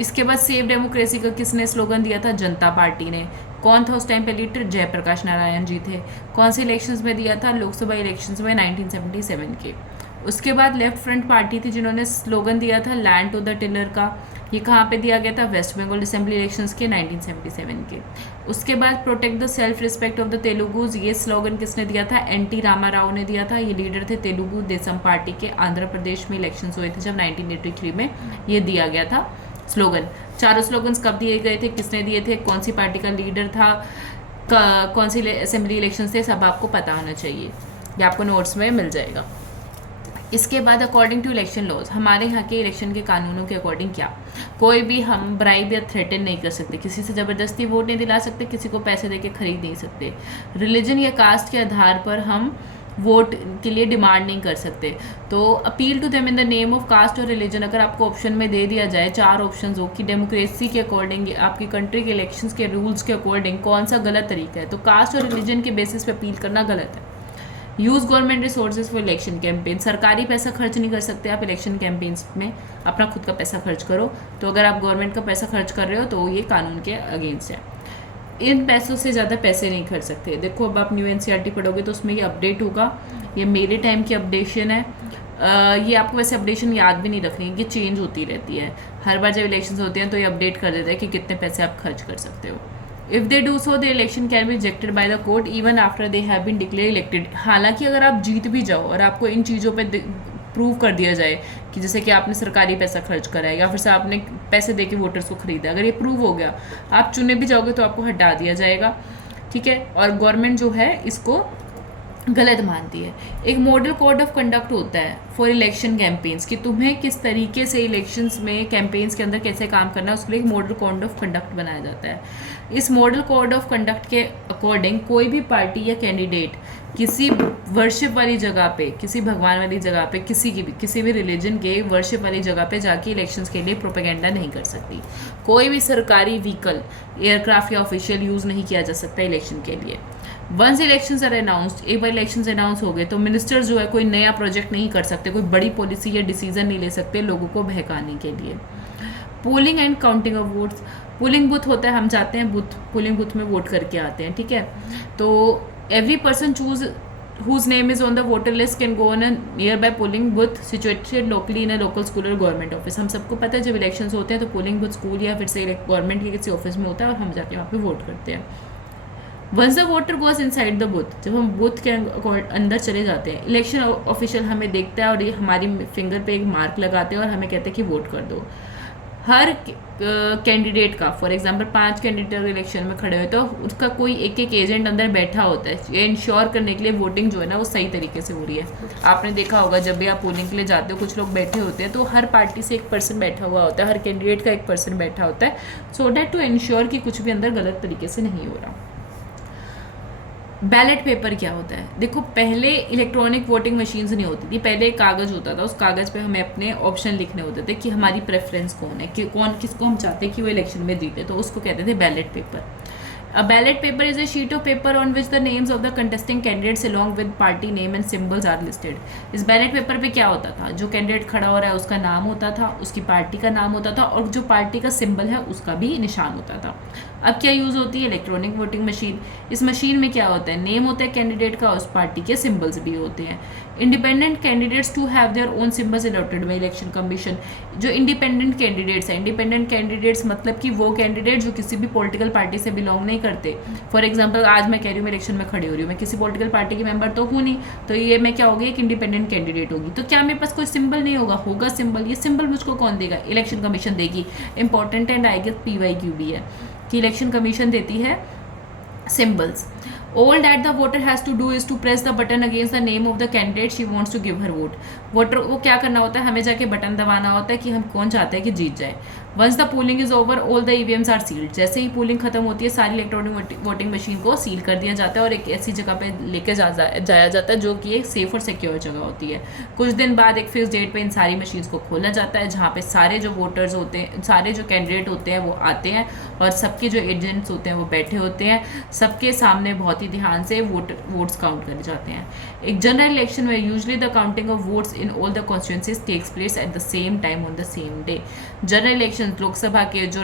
इसके बाद सेव डेमोक्रेसी का किसने स्लोगन दिया था, जनता पार्टी ने। कौन था उस टाइम पे लीडर? जयप्रकाश नारायण जी थे। कौन से इलेक्शंस में दिया था? लोकसभा इलेक्शंस में 1977 के। उसके बाद लेफ्ट फ्रंट पार्टी थी जिन्होंने स्लोगन दिया था लैंड टू द टिलर का। ये कहाँ पे दिया गया था? वेस्ट बंगाल असेंबली इलेक्शंस के 1977 के। उसके बाद protect the self respect of the Telugus, ये स्लोगन किसने दिया था? एनटी रामाराव ने दिया था। ये लीडर थे तेलुगु देशम पार्टी के। आंध्र प्रदेश में इलेक्शंस हुए थे जब 1983 में ये दिया गया था स्लोगन। चारों स्लोगन्स कब दिए गए थे, किसने दिए थे, कौन सी पार्टी का लीडर था, कौन सी असेंबली इलेक्शन थे, सब आपको पता होना चाहिए। ये आपको नोट्स में मिल जाएगा। इसके बाद अकॉर्डिंग टू इलेक्शन लॉज, हमारे यहाँ के इलेक्शन के कानूनों के अकॉर्डिंग क्या, कोई भी हम ब्राइब या थ्रेटन नहीं कर सकते, किसी से ज़बरदस्ती वोट नहीं दिला सकते, किसी को पैसे दे के खरीद नहीं सकते। रिलीजन या कास्ट के आधार पर हम वोट के लिए डिमांड नहीं कर सकते। तो appeal to them in the name of caste और रिलीजन, अगर आपको ऑप्शन में दे दिया जाए 4 ऑप्शंस हो कि डेमोक्रेसी के अकॉर्डिंग, आपकी कंट्री के इलेक्शंस के रूल्स के अकॉर्डिंग कौन सा गलत तरीका है, तो कास्ट और रिलीजन के बेसिस पे अपील करना गलत है। Use government resources for election campaign, सरकारी पैसा खर्च नहीं कर सकते आप इलेक्शन कैंपेन्स में, अपना खुद का पैसा खर्च करो। तो अगर आप गवर्नमेंट का पैसा खर्च कर रहे हो तो ये कानून के अगेंस्ट है। इन पैसों से ज़्यादा पैसे नहीं खर्च सकते। देखो अब आप न्यू एनसीईआरटी पढ़ोगे तो उसमें ये अपडेट होगा, ये मेरे टाइम की अपडेशन है। ये आपको वैसे अपडेशन याद भी नहीं रखनी है, ये चेंज होती रहती है। हर बार जब इलेक्शंस होते हैं तो ये अपडेट कर देता है कि कितने पैसे आप खर्च कर सकते हो। If they do so the election can be rejected by the court even after they have been declare elected. हालांकि अगर आप जीत भी जाओ और आपको इन चीज़ों पे प्रूव कर दिया जाए कि जैसे कि आपने सरकारी पैसा खर्च करा है या फिर से आपने पैसे दे के वोटर्स को खरीदा, अगर ये प्रूव हो गया, आप चुने भी जाओगे तो आपको हटा दिया जाएगा, ठीक है। और गवर्नमेंट जो है इसको गलत मानती है। एक मॉडल कोड ऑफ कंडक्ट होता है फॉर इलेक्शन कैंपेन्स कि तुम्हें किस तरीके से इलेक्शंस में कैंपेन्स के अंदर कैसे काम करना है, उसके लिए एक मॉडल कोड ऑफ कंडक्ट बनाया जाता है। इस मॉडल कोड ऑफ कंडक्ट के अकॉर्डिंग कोई भी पार्टी या कैंडिडेट किसी वर्शिप वाली जगह पे, किसी भगवान वाली जगह पे, किसी भी रिलीजन के वर्शिप वाली जगह पे जाके इलेक्शंस के लिए प्रोपेगेंडा नहीं कर सकती। कोई भी सरकारी व्हीकल, एयरक्राफ्ट या ऑफिशियल यूज़ नहीं किया जा सकता इलेक्शन के लिए। वंस इलेक्शंस आर अनाउंस्ड, एक बार इलेक्शंस अनाउंस हो गए तो मिनिस्टर जो है कोई नया प्रोजेक्ट नहीं कर सकते, कोई बड़ी पॉलिसी या डिसीजन नहीं ले सकते लोगों को बहकाने के लिए। Polling and counting of votes, polling booth होता है, हम जाते हैं पोलिंग बूथ में वोट करके आते हैं, ठीक है। तो every person choose whose name is on the voter list can go on a nearby polling booth situated locally in a local school or government office। हम सबको पता है जब इलेक्शंस होते हैं तो पोलिंग बूथ स्कूल या फिर से गवर्नमेंट के किसी ऑफिस में होता है और हम जाके वहाँ पे वोट करते हैं। Once the voter goes inside the booth, जब हम बूथ के अंदर चले जाते हैं, इलेक्शन ऑफिशियल हमें देखता है और ये हमारी फिंगर पे एक मार्क लगाते हैं और हमें कहते हैं कि वोट कर दो। हर कैंडिडेट का, फॉर एग्जांपल 5 कैंडिडेट इलेक्शन में खड़े हुए तो उसका कोई एक एजेंट अंदर बैठा होता है ये इंश्योर करने के लिए वोटिंग जो है ना वो सही तरीके से हो रही है। आपने देखा होगा जब भी आप पोलिंग के लिए जाते हो कुछ लोग बैठे होते हैं, तो हर पार्टी से एक पर्सन बैठा हुआ होता है, हर कैंडिडेट का एक पर्सन बैठा होता है, सो डैट टू इंश्योर कि कुछ भी अंदर गलत तरीके से नहीं हो रहा। बैलेट पेपर क्या होता है? देखो पहले इलेक्ट्रॉनिक वोटिंग मशीन्स नहीं होती थी, पहले एक कागज़ होता था, उस कागज़ पे हमें अपने ऑप्शन लिखने होते थे कि हमारी प्रेफरेंस कौन है, कि कौन किसको हम चाहते हैं कि वो इलेक्शन में जीते, तो उसको कहते थे ballot paper. A ballot paper is a sheet of paper on which the names of the contesting candidates along with party name and symbols are listed। इस बैलेट पेपर पे क्या होता था? जो कैंडिडेट खड़ा हो रहा है उसका नाम होता था, उसकी पार्टी का नाम होता था और जो पार्टी का सिंबल है उसका भी निशान होता था। अब क्या यूज़ होती है? Electronic voting machine. इस मशीन में क्या होता है? नेम होता है कैंडिडेट का, उस पार्टी के सिम्बल्स भी होते हैं। Independent candidates to have their own symbols allotted by election commission. जो इंडिपेंडेंट कैंडिडेट्स हैं, इंडिपेंडेंट कैंडिडेट्स मतलब कि वो कैंडिडेट जो किसी भी पॉलिटिकल पार्टी से बिलोंग नहीं करते। फॉर एग्जाम्पल आज मैं कह रही हूँ मैं इलेक्शन में खड़ी हो रही हूँ, मैं किसी पॉलिटिकल पार्टी की मेंबर तो हूँ नहीं, तो ये मैं क्या होगी? एक इंडिपेंडेंट कैंडिडेट होगी। तो क्या मेरे पास कोई सिंबल नहीं होगा? होगा सिंबल। ये सिंबल मुझको कौन देगा? इलेक्शन कमीशन देगी। Important and I guess PYQ भी है कि इलेक्शन कमीशन देती है symbols. All that the voter has to do is to press the button against the name of the candidate she wants to give her vote। Voter को क्या करना होता है? हमें जाके बटन दबाना होता है कि हम कौन चाहते हैं कि जीत जाए। Once the polling is over, all the EVMs are sealed। जैसे ही पोलिंग खत्म होती है सारी इलेक्ट्रॉनिक वोटिंग मशीन को सील कर दिया जाता है और एक ऐसी जगह पे लेके जाया जाता है जो कि एक सेफ और सिक्योर जगह होती है। कुछ दिन बाद एक फिक्स डेट पे इन सारी मशीन्स को खोला जाता है जहाँ पे सारे जो वोटर्स होते हैं, सारे जो कैंडिडेट होते हैं वो आते हैं और सबके जो एजेंट्स होते हैं वो बैठे होते हैं। सबके सामने बहुत ही ध्यान से वोट्स काउंट करे जाते हैं। एक जनरल इलेक्शन में usually the counting of votes in all the constituencies takes place at the same time on the same day. General election Lok Sabha के जो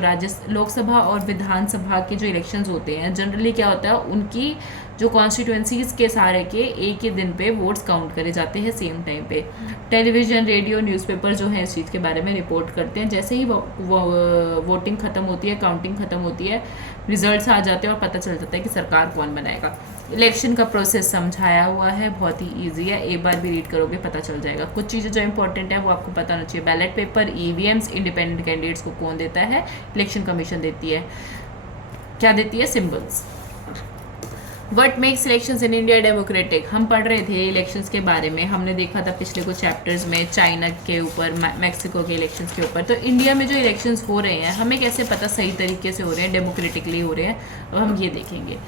लोकसभा और विधानसभा के जो इलेक्शंस होते हैं जनरली क्या होता है, उनकी जो कॉन्स्टिट्यूंसीज के सारे के एक ही दिन पे वोट्स काउंट करे जाते हैं सेम टाइम पे। टेलीविजन, रेडियो, न्यूज़पेपर जो है इस चीज़ के बारे में रिपोर्ट करते हैं। जैसे ही वोटिंग ख़त्म होती है, काउंटिंग ख़त्म होती है, रिजल्ट्स आ जाते हैं और पता चल जाता है कि सरकार कौन बनाएगा। इलेक्शन का प्रोसेस समझाया हुआ है, बहुत ही ईजी है, एक बार भी रीड करोगे पता चल जाएगा। कुछ चीज़ें जो इंपॉर्टेंट है वो आपको पता होना चाहिए। Ballot paper, EVMs, independent candidates को कौन देता है, इलेक्शन कमीशन देती है। क्या देती है, symbols. What makes elections in India democratic, हम पढ़ रहे थे इलेक्शंस के बारे में, हमने देखा था पिछले कुछ चैप्टर्स में चाइना के ऊपर, मैक्सिको के इलेक्शंस के ऊपर। तो इंडिया में जो इलेक्शंस हो रहे हैं हमें कैसे पता सही तरीके से हो रहे हैं, डेमोक्रेटिकली हो रहे हैं, अब हम ये देखेंगे।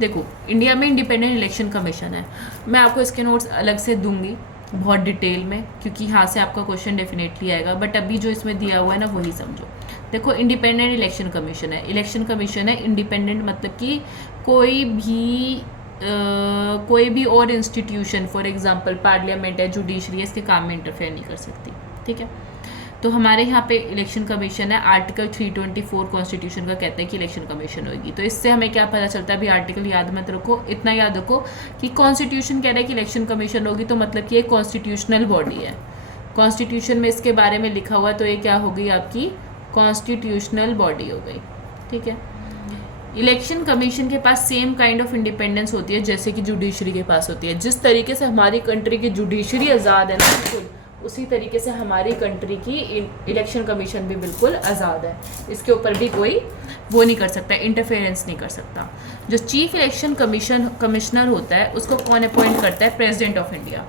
देखो, इंडिया में इंडिपेंडेंट इलेक्शन कमीशन है, मैं आपको इसके नोट्स अलग से दूंगी बहुत डिटेल में, क्योंकि यहाँ से आपका क्वेश्चन डेफिनेटली आएगा, बट अभी जो इसमें दिया हुआ है ना वही समझो। देखो, इंडिपेंडेंट इलेक्शन कमीशन है, इलेक्शन कमीशन है इंडिपेंडेंट, मतलब कि कोई भी और इंस्टीट्यूशन, फॉर एग्जांपल पार्लियामेंट है, जुडिशरी है, इसके काम में इंटरफेयर नहीं कर सकती, ठीक है। तो हमारे यहाँ पे इलेक्शन कमीशन है, आर्टिकल 324 कॉन्स्टिट्यूशन का कहता है कि इलेक्शन कमीशन होगी। तो इससे हमें क्या पता चलता है, अभी आर्टिकल याद मत रखो, इतना याद रखो कि कॉन्स्टिट्यूशन कह रहा है कि इलेक्शन कमीशन होगी, तो मतलब कि एक कॉन्स्टिट्यूशनल बॉडी है, कॉन्स्टिट्यूशन में इसके बारे में लिखा हुआ, तो ये क्या हो गई, आपकी कॉन्स्टिट्यूशनल बॉडी हो गई, ठीक है। इलेक्शन कमीशन के पास सेम काइंड ऑफ इंडिपेंडेंस होती है जैसे कि जुडिशरी के पास होती है। जिस तरीके से हमारी कंट्री की जुडिशरी आज़ाद है ना बिल्कुल, उसी तरीके से हमारी कंट्री की इलेक्शन कमीशन भी बिल्कुल आज़ाद है, इसके ऊपर भी कोई वो नहीं कर सकता, इंटरफेरेंस नहीं कर सकता। जो चीफ इलेक्शन कमिश्नर होता है उसको कौन अपॉइंट करता है, president of India.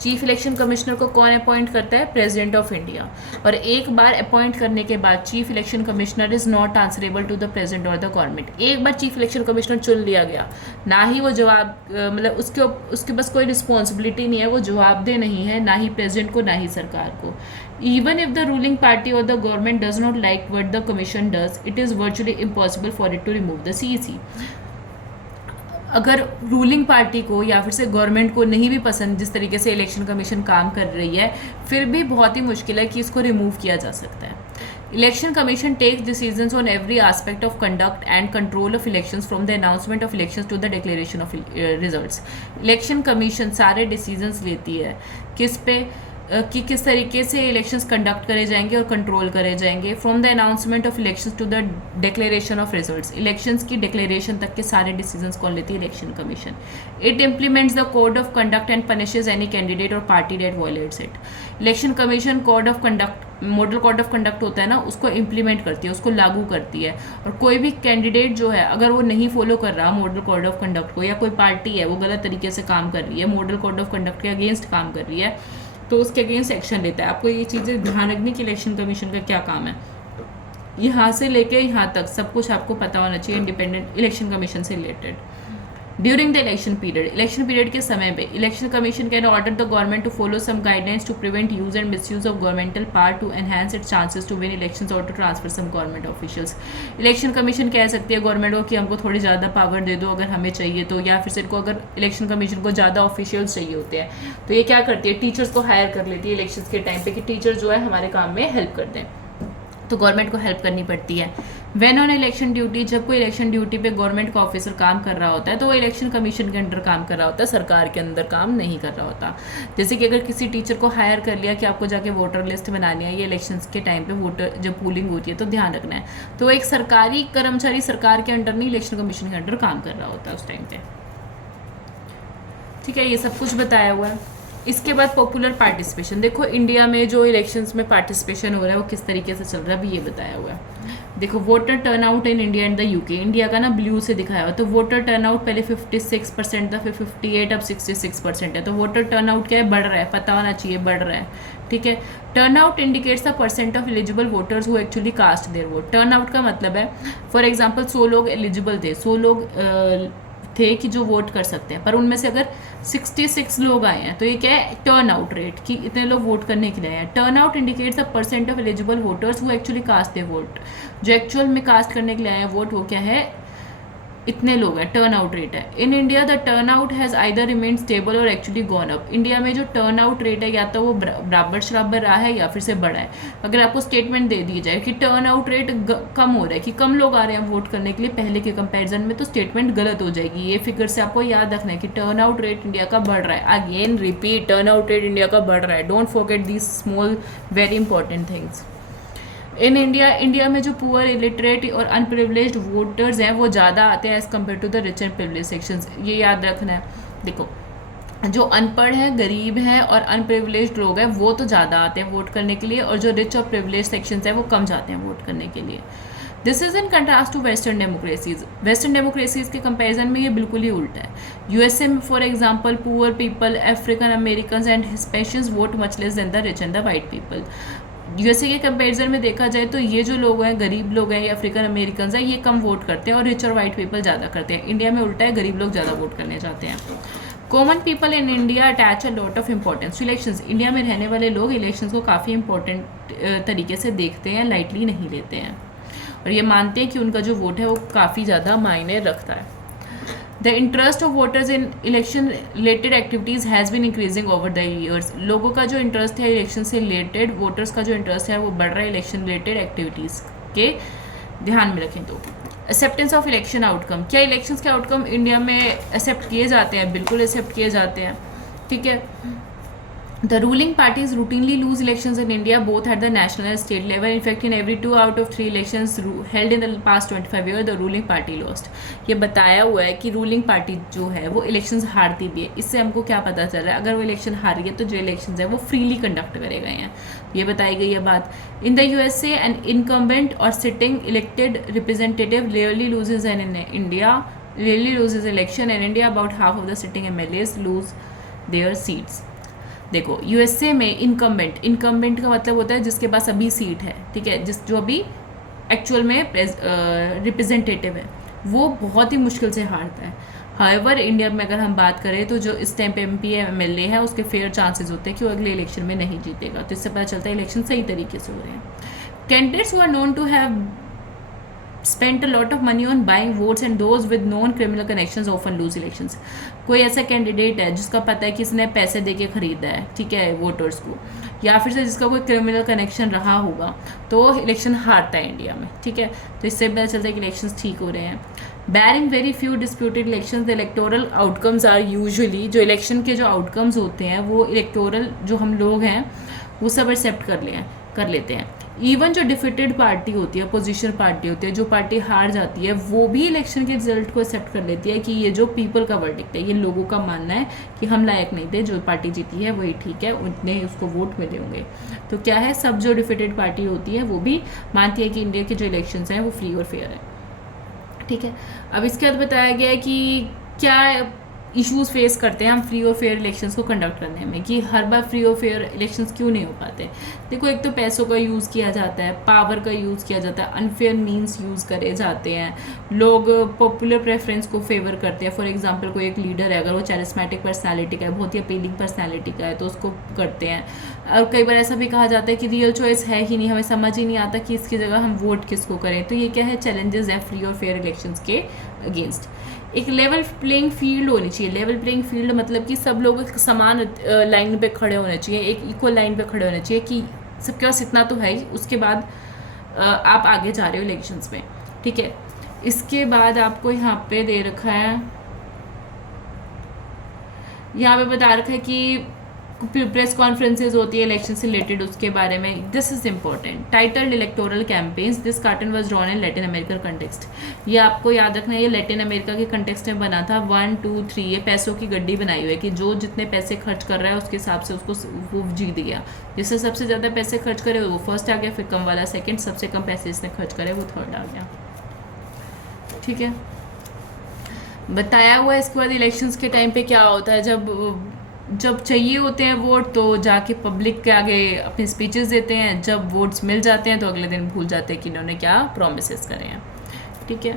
Chief election commissioner को कौन अपॉइंट करता है, प्रेसिडेंट ऑफ इंडिया। और एक बार अपॉइंट करने के बाद chief election commissioner is not answerable to the president और द गवर्नमेंट। एक बार चीफ इलेक्शन कमिश्नर चुन लिया गया, ना ही वो जवाब मतलब उसके बस कोई रिस्पॉन्सिबिलिटी नहीं है, वो जवाबदेह नहीं है, ना ही प्रेसिडेंट को ना ही सरकार को। Even if the ruling party or the government does not like what the commission does, it is virtually impossible for it to remove the CEC. अगर रूलिंग पार्टी को या फिर से गवर्नमेंट को नहीं भी पसंद जिस तरीके से इलेक्शन कमीशन काम कर रही है, फिर भी बहुत ही मुश्किल है कि इसको रिमूव किया जा सकता है। Election commission takes decisions on every aspect of conduct and control of elections from the announcement of elections to the declaration of results. Election commission सारे डिसीजंस लेती है किस पे, कि किस तरीके से इलेक्शंस कंडक्ट करे जाएंगे और कंट्रोल करे जाएंगे, from the announcement of elections to the declaration of results. Elections की डिक्लेरेशन तक के सारे डिसीजंस कौन लेती है, election commission. It implements the code of conduct and punishes any candidate or party that violates it. Election commission code of conduct, model code of conduct होता है ना, उसको इम्प्लीमेंट करती है, उसको लागू करती है। और कोई भी कैंडिडेट जो है अगर वो नहीं फॉलो कर रहा मॉडल कोड ऑफ कंडक्ट को, या कोई पार्टी है वो गलत तरीके से काम कर रही है, मॉडल कोड ऑफ कंडक्ट के अगेंस्ट काम कर रही है, तो उसके अगेंस्ट एक्शन लेता है। आपको ये चीज़ें ध्यान रखनी कि इलेक्शन कमीशन का क्या काम है, यहाँ से लेके यहाँ तक सब कुछ आपको पता होना चाहिए इंडिपेंडेंट इलेक्शन कमीशन से related. During the election period के समय पे election commission can order the government to follow some guidelines to prevent use and misuse of governmental power to enhance its chances to win elections और to transfer some government officials. Election commission कह सकती है government को कि हमको थोड़ी ज़्यादा power दे दो अगर हमें चाहिए तो, या फिर इनको अगर इलेक्शन कमीशन को ज़्यादा ऑफिशियल्स चाहिए होते हैं तो ये क्या करती है, टीचर्स को हायर कर लेती है इलेक्शन के टाइम पे कि टीचर जो है हमारे काम में हेल्प कर दें, तो गवर्नमेंट को हेल्प करनी पड़ती है। व्हेन ऑन इलेक्शन ड्यूटी, जब कोई इलेक्शन ड्यूटी पे गवर्नमेंट का ऑफिसर काम कर रहा होता है तो वो इलेक्शन कमीशन के अंडर काम कर रहा होता है, सरकार के अंदर काम नहीं कर रहा होता। जैसे कि अगर किसी टीचर को हायर कर लिया कि आपको जाके वोटर लिस्ट बनानी है, ये इलेक्शंस के टाइम पे वोटर जब पोलिंग होती है तो ध्यान रखना है, तो एक सरकारी कर्मचारी सरकार के अंडर नहीं इलेक्शन कमीशन के अंडर काम कर रहा होता है उस टाइम पे, ठीक है। ये सब कुछ बताया हुआ है। इसके बाद पॉपुलर पार्टिसिपेशन, देखो इंडिया में जो इलेक्शंस में पार्टिसिपेशन हो रहा है वो किस तरीके से चल रहा है, अभी ये बताया हुआ है। देखो voter turnout in India and the UK, India का ना ब्लू से दिखाया हुआ, तो वोटर टर्नआउट पहले 56% था, फिर 58, अब 66% है। तो वोटर टर्नआउट क्या है, बढ़ रहा है, पता होना चाहिए बढ़ रहा है, ठीक है। Turnout indicates the percent of eligible voters who actually cast their vote. Turnout का मतलब है फॉर एग्जाम्पल 100 लोग एलिजिबल थे, 100 लोग थे कि जो वोट कर सकते हैं, पर उनमें से अगर 66 लोग आए हैं तो ये क्या है, टर्न आउट रेट, कि इतने लोग वोट करने के लिए आए हैं। Turnout indicates the percent of eligible voters who actually cast their vote, जो एक्चुअल में कास्ट करने के लिए आए हैं वोट, वो क्या है, इतने लोग हैं, टर्न आउट रेट है। In India the turn out has either remain stable और एक्चुअली गॉन अप। इंडिया में जो टर्न आउट रेट है या तो वो बराबर शराबर रहा है या फिर से बढ़ा है। अगर आपको स्टेटमेंट दे दी जाए कि टर्न आउट रेट कम हो रहा है, कि कम लोग आ रहे हैं वोट करने के लिए पहले के कंपैरिजन में, तो स्टेटमेंट गलत हो जाएगी। ये फिगर से आपको याद रखना है कि टर्न आउट रेट इंडिया का बढ़ रहा है। Again repeat, turnout rate India का बढ़ रहा है। Don't forget these small very important things. In India में जो पुअर, इलिटरेट और अनप्रिविलेज्ड वोटर्स हैं वो ज़्यादा आते हैं as compare to the rich and privilege sections. ये याद रखना है। देखो, जो अनपढ़ हैं, गरीब हैं और अनप्रिविलेज्ड लोग हैं वो तो ज़्यादा आते हैं वोट करने के लिए, और जो रिच और प्रिविलेज सेक्शंस हैं वो कम जाते हैं वोट करने के लिए। This is in contrast to western democracies. Western democracies के कंपैरिजन में ये बिल्कुल ही उल्टा है। यूएसए में for example poor people, African American and Hispanics vote much less than the rich and the white people. USA के कंपैरिजन में देखा जाए तो ये जो लोग हैं, गरीब लोग हैं या अफ्रीकन अमेरिकन हैं, ये कम वोट करते हैं और रिच और वाइट पीपल ज़्यादा करते हैं। इंडिया में उल्टा है, गरीब लोग ज़्यादा वोट करने जाते हैं। Common people in India attach a lot of importance to elections. India में रहने वाले लोग इलेक्शंस को काफ़ी इंपॉर्टेंट तरीके से देखते हैं, लाइटली नहीं लेते हैं, और ये मानते हैं कि उनका जो वोट है वो काफ़ी ज़्यादा मायने रखता है। The interest of voters in election related activities has been increasing over the years. लोगों का जो इंटरेस्ट है इलेक्शन से रिलेटेड, वोटर्स का जो इंटरेस्ट है वो बढ़ रहा है इलेक्शन रिलेटेड एक्टिविटीज़ के। ध्यान में रखें तो एक्सेप्टेंस ऑफ इलेक्शन आउटकम। क्या इलेक्शंस के आउटकम इंडिया में एक्सेप्ट किए जाते हैं? बिल्कुल एक्सेप्ट किए जाते हैं। ठीक है। The ruling parties routinely lose elections in India both at the national and state level. In fact, in every 2 out of 3 elections held in the past 25 years, the ruling party lost. ये बताया हुआ है कि ruling party जो है वो elections हारती भी है। इससे हमको क्या पता चल रहा है? अगर वो इलेक्शन हार गई है तो जो इलेक्शंस है वो फ्रीली कंडक्ट करे गए हैं, ये बताई गई है बात। In the USA an incumbent or sitting elected representative rarely loses an in India rarely loses election in India. About half of the sitting MLAs lose their seats. देखो, यूएसए में इनकम्बेंट का मतलब होता है जिसके पास अभी सीट है, ठीक है, जो अभी एक्चुअल में रिप्रेजेंटेटिव है, वो बहुत ही मुश्किल से हारता है। हाउएवर इंडिया में अगर हम बात करें तो जो इस टाइम पे एमपी एमएलए है उसके फेयर चांसेस होते हैं कि वो अगले इलेक्शन में नहीं जीतेगा। तो इससे पता चलता है इलेक्शन सही तरीके से हो रहे हैं। Candidates who are known to have spent a lot of money on buying votes and those with known criminal connections often lose elections. कोई ऐसा कैंडिडेट है जिसका पता है कि इसने पैसे दे के खरीदा है, ठीक है, वोटर्स को, या फिर से जिसका कोई क्रिमिनल कनेक्शन रहा होगा, तो इलेक्शन हारता है इंडिया में, ठीक है। तो इससे पता चलता है कि इलेक्शंस ठीक हो रहे हैं। Barring very few disputed elections the electoral outcomes are usually, जो इलेक्शन के जो आउटकम्स होते हैं वो इलेक्टोरल जो हम लोग हैं वो सब एक्सेप्ट कर लेते हैं। इवन जो डिफीटेड पार्टी होती है, अपोजिशन पार्टी होती है, जो पार्टी हार जाती है, वो भी इलेक्शन के रिजल्ट को एक्सेप्ट कर लेती है कि ये जो पीपल का वर्डिक्ट है, ये लोगों का मानना है कि हम लायक नहीं थे, जो पार्टी जीती है वही ठीक है, उतने उसको वोट मिले होंगे। तो क्या है, सब जो डिफीटेड पार्टी होती है वो भी मानती है कि इंडिया के जो इलेक्शंस हैं वो फ्री और फेयर है, ठीक है। अब इसके बाद बताया गया है कि क्या इश्यूज़ फेस करते हैं हम फ्री और फेयर इलेक्शंस को कंडक्ट करने में, कि हर बार फ्री और फेयर इलेक्शंस क्यों नहीं हो पाते। देखो, एक तो पैसों का यूज़ किया जाता है, पावर का यूज़ किया जाता है, अनफेयर मीन्स यूज़ करे जाते हैं, लोग पॉपुलर प्रेफरेंस को फेवर करते हैं। फॉर एग्जांपल, कोई एक लीडर है, अगर वो चैरिस्मेटिक पर्सनैलिटी का है, बहुत ही अपीलिंग पर्सनैलिटी का है, तो उसको करते हैं। और कई बार ऐसा भी कहा जाता है कि रियल चॉइस है ही नहीं, हमें समझ ही नहीं आता कि इसकी जगह हम वोट किसको करें। तो ये क्या है, चैलेंजेस हैं फ्री और फेयर इलेक्शंस के अगेंस्ट। एक लेवल प्लेइंग फील्ड होनी चाहिए। लेवल प्लेइंग फील्ड मतलब कि सब लोग एक समान लाइन पे खड़े होने चाहिए, एक इक्वल लाइन पे खड़े होने चाहिए कि सबके पास इतना तो है ही, उसके बाद आप आगे जा रहे हो इलेक्शंस में, ठीक है। इसके बाद आपको यहाँ पे दे रखा है, यहाँ पे बता रखा है कि प्रेस कॉन्फ्रेंसेज होती है इलेक्शन से रिलेटेड, उसके बारे में। This is important. Titled electoral campaigns, this carton was drawn in Latin American context. ये आपको याद रखना है, ये लैटिन अमेरिका के कंटेक्स्ट में बना था। 1 2 3 ये पैसों की गड्डी बनाई हुई है कि जो जितने पैसे खर्च कर रहा है उसके हिसाब से उसको वो जीत गया। जिससे सबसे ज़्यादा पैसे खर्च करे वो फर्स्ट आ गया, फिर कम वाला सेकेंड, सबसे कम पैसे जिसने खर्च करे वो थर्ड आ गया, ठीक है। बताया हुआ है। इसके बाद इलेक्शंस के टाइम पे क्या होता है, जब चाहिए होते हैं वोट तो जाके पब्लिक के आगे अपने स्पीचेस देते हैं, जब वोट्स मिल जाते हैं तो अगले दिन भूल जाते हैं कि इन्होंने क्या प्रोमिसेस करे हैं, ठीक है।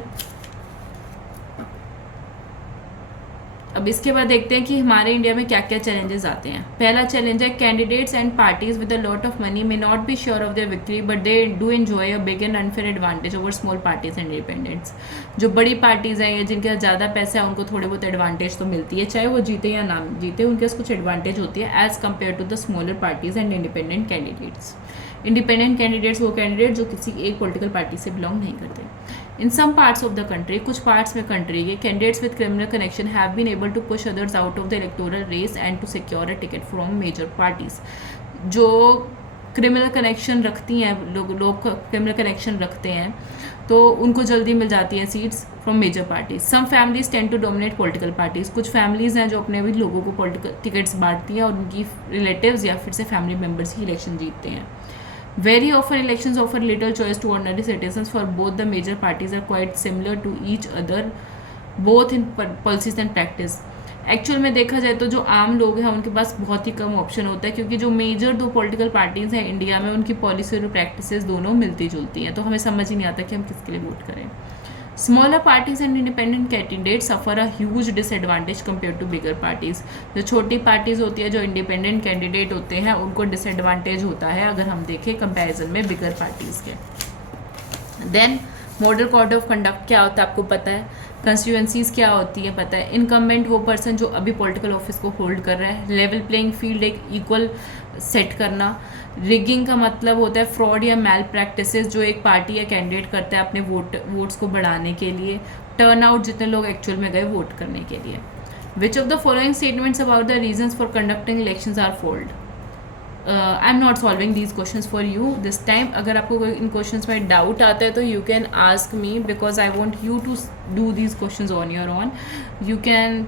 अब इसके बाद देखते हैं कि हमारे इंडिया में क्या क्या चैलेंजेस आते हैं। पहला चैलेंज है candidates and parties with a lot of money may not be sure of their victory but they do enjoy a big and unfair advantage over small parties and independents. जो बड़ी parties हैं या जिनके पास ज़्यादा पैसा है उनको थोड़ी बहुत एडवांटेज तो मिलती है, चाहे वो जीते या ना जीते, उनके पास कुछ एडवांटेज होती है as compared to the smaller parties and independent candidates. Independent candidates वो कैंडिडेट जो किसी एक पॉलिटिकल पार्टी से बिलोंग नहीं करते। In some parts of the country, कुछ पार्ट्स में कंट्री के candidates with criminal connection have been able to push others out of the electoral race and to secure a ticket from major parties. जो criminal connection रखती हैं, लोग criminal connection रखते हैं तो उनको जल्दी मिल जाती हैं seats from major parties. Some families tend to dominate political parties. कुछ फैमिलीज हैं जो अपने भी लोगों को पॉलिटिकल टिकट्स बांटती हैं और उनकी रिलेटिव्स या फिर से फैमिली मेम्बर्स ही इलेक्शन जीतते हैं। Very often elections offer little choice to ordinary citizens for both the major parties are quite similar to each other both in policies and practice। Actual में देखा जाए तो जो आम लोग हैं उनके पास बहुत ही कम ऑप्शन होता है क्योंकि जो मेजर दो पॉलिटिकल पार्टीज़ हैं इंडिया में उनकी पॉलिसी और प्रैक्टिसेस दोनों मिलती जुलती हैं, तो हमें समझ ही नहीं आता कि हम किसके लिए वोट करें। Smaller parties and independent candidate suffer a huge disadvantage compare to bigger parties. जो छोटी पार्टीज़ होती है, जो इंडिपेंडेंट कैंडिडेट होते हैं, उनको डिसएडवांटेज होता है अगर हम देखें कंपैरिजन में बिगर पार्टीज़ के। Then model code of conduct क्या होता है आपको पता है, कंस्टिट्यूएंसीज क्या होती है पता है, इनकम्बेंट वो पर्सन जो अभी पॉलिटिकल ऑफिस को होल्ड कर रहा है, लेवल प्लेइंग फील्ड एक इक्वल सेट करना। रिगिंग का मतलब होता है फ्रॉड या मैल प्रैक्टिसेस जो एक पार्टी या कैंडिडेट करता है अपने वोट्स को बढ़ाने के लिए। टर्न आउट जितने लोग एक्चुअल में गए वोट करने के लिए। Which of the following statements about the reasons for conducting elections are false. I am not solving these questions for you this time. अगर आपको कोई इन क्वेश्चंस में डाउट आता है तो you can ask me because I want you to do these questions on your own. You can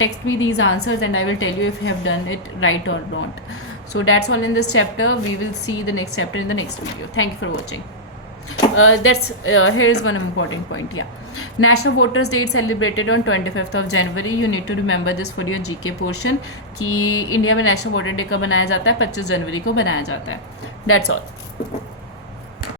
text me these answers and I will tell you if you have done it right or not. So that's all in this chapter. We will see the next chapter in the next video. Thank you for watching. Here is one important point. National Voters Day celebrated on 25th of January. You need to remember this for your GK portion कि India में national voter day कब बनाया जाता है, 25 जनवरी को बनाया जाता है। That's all.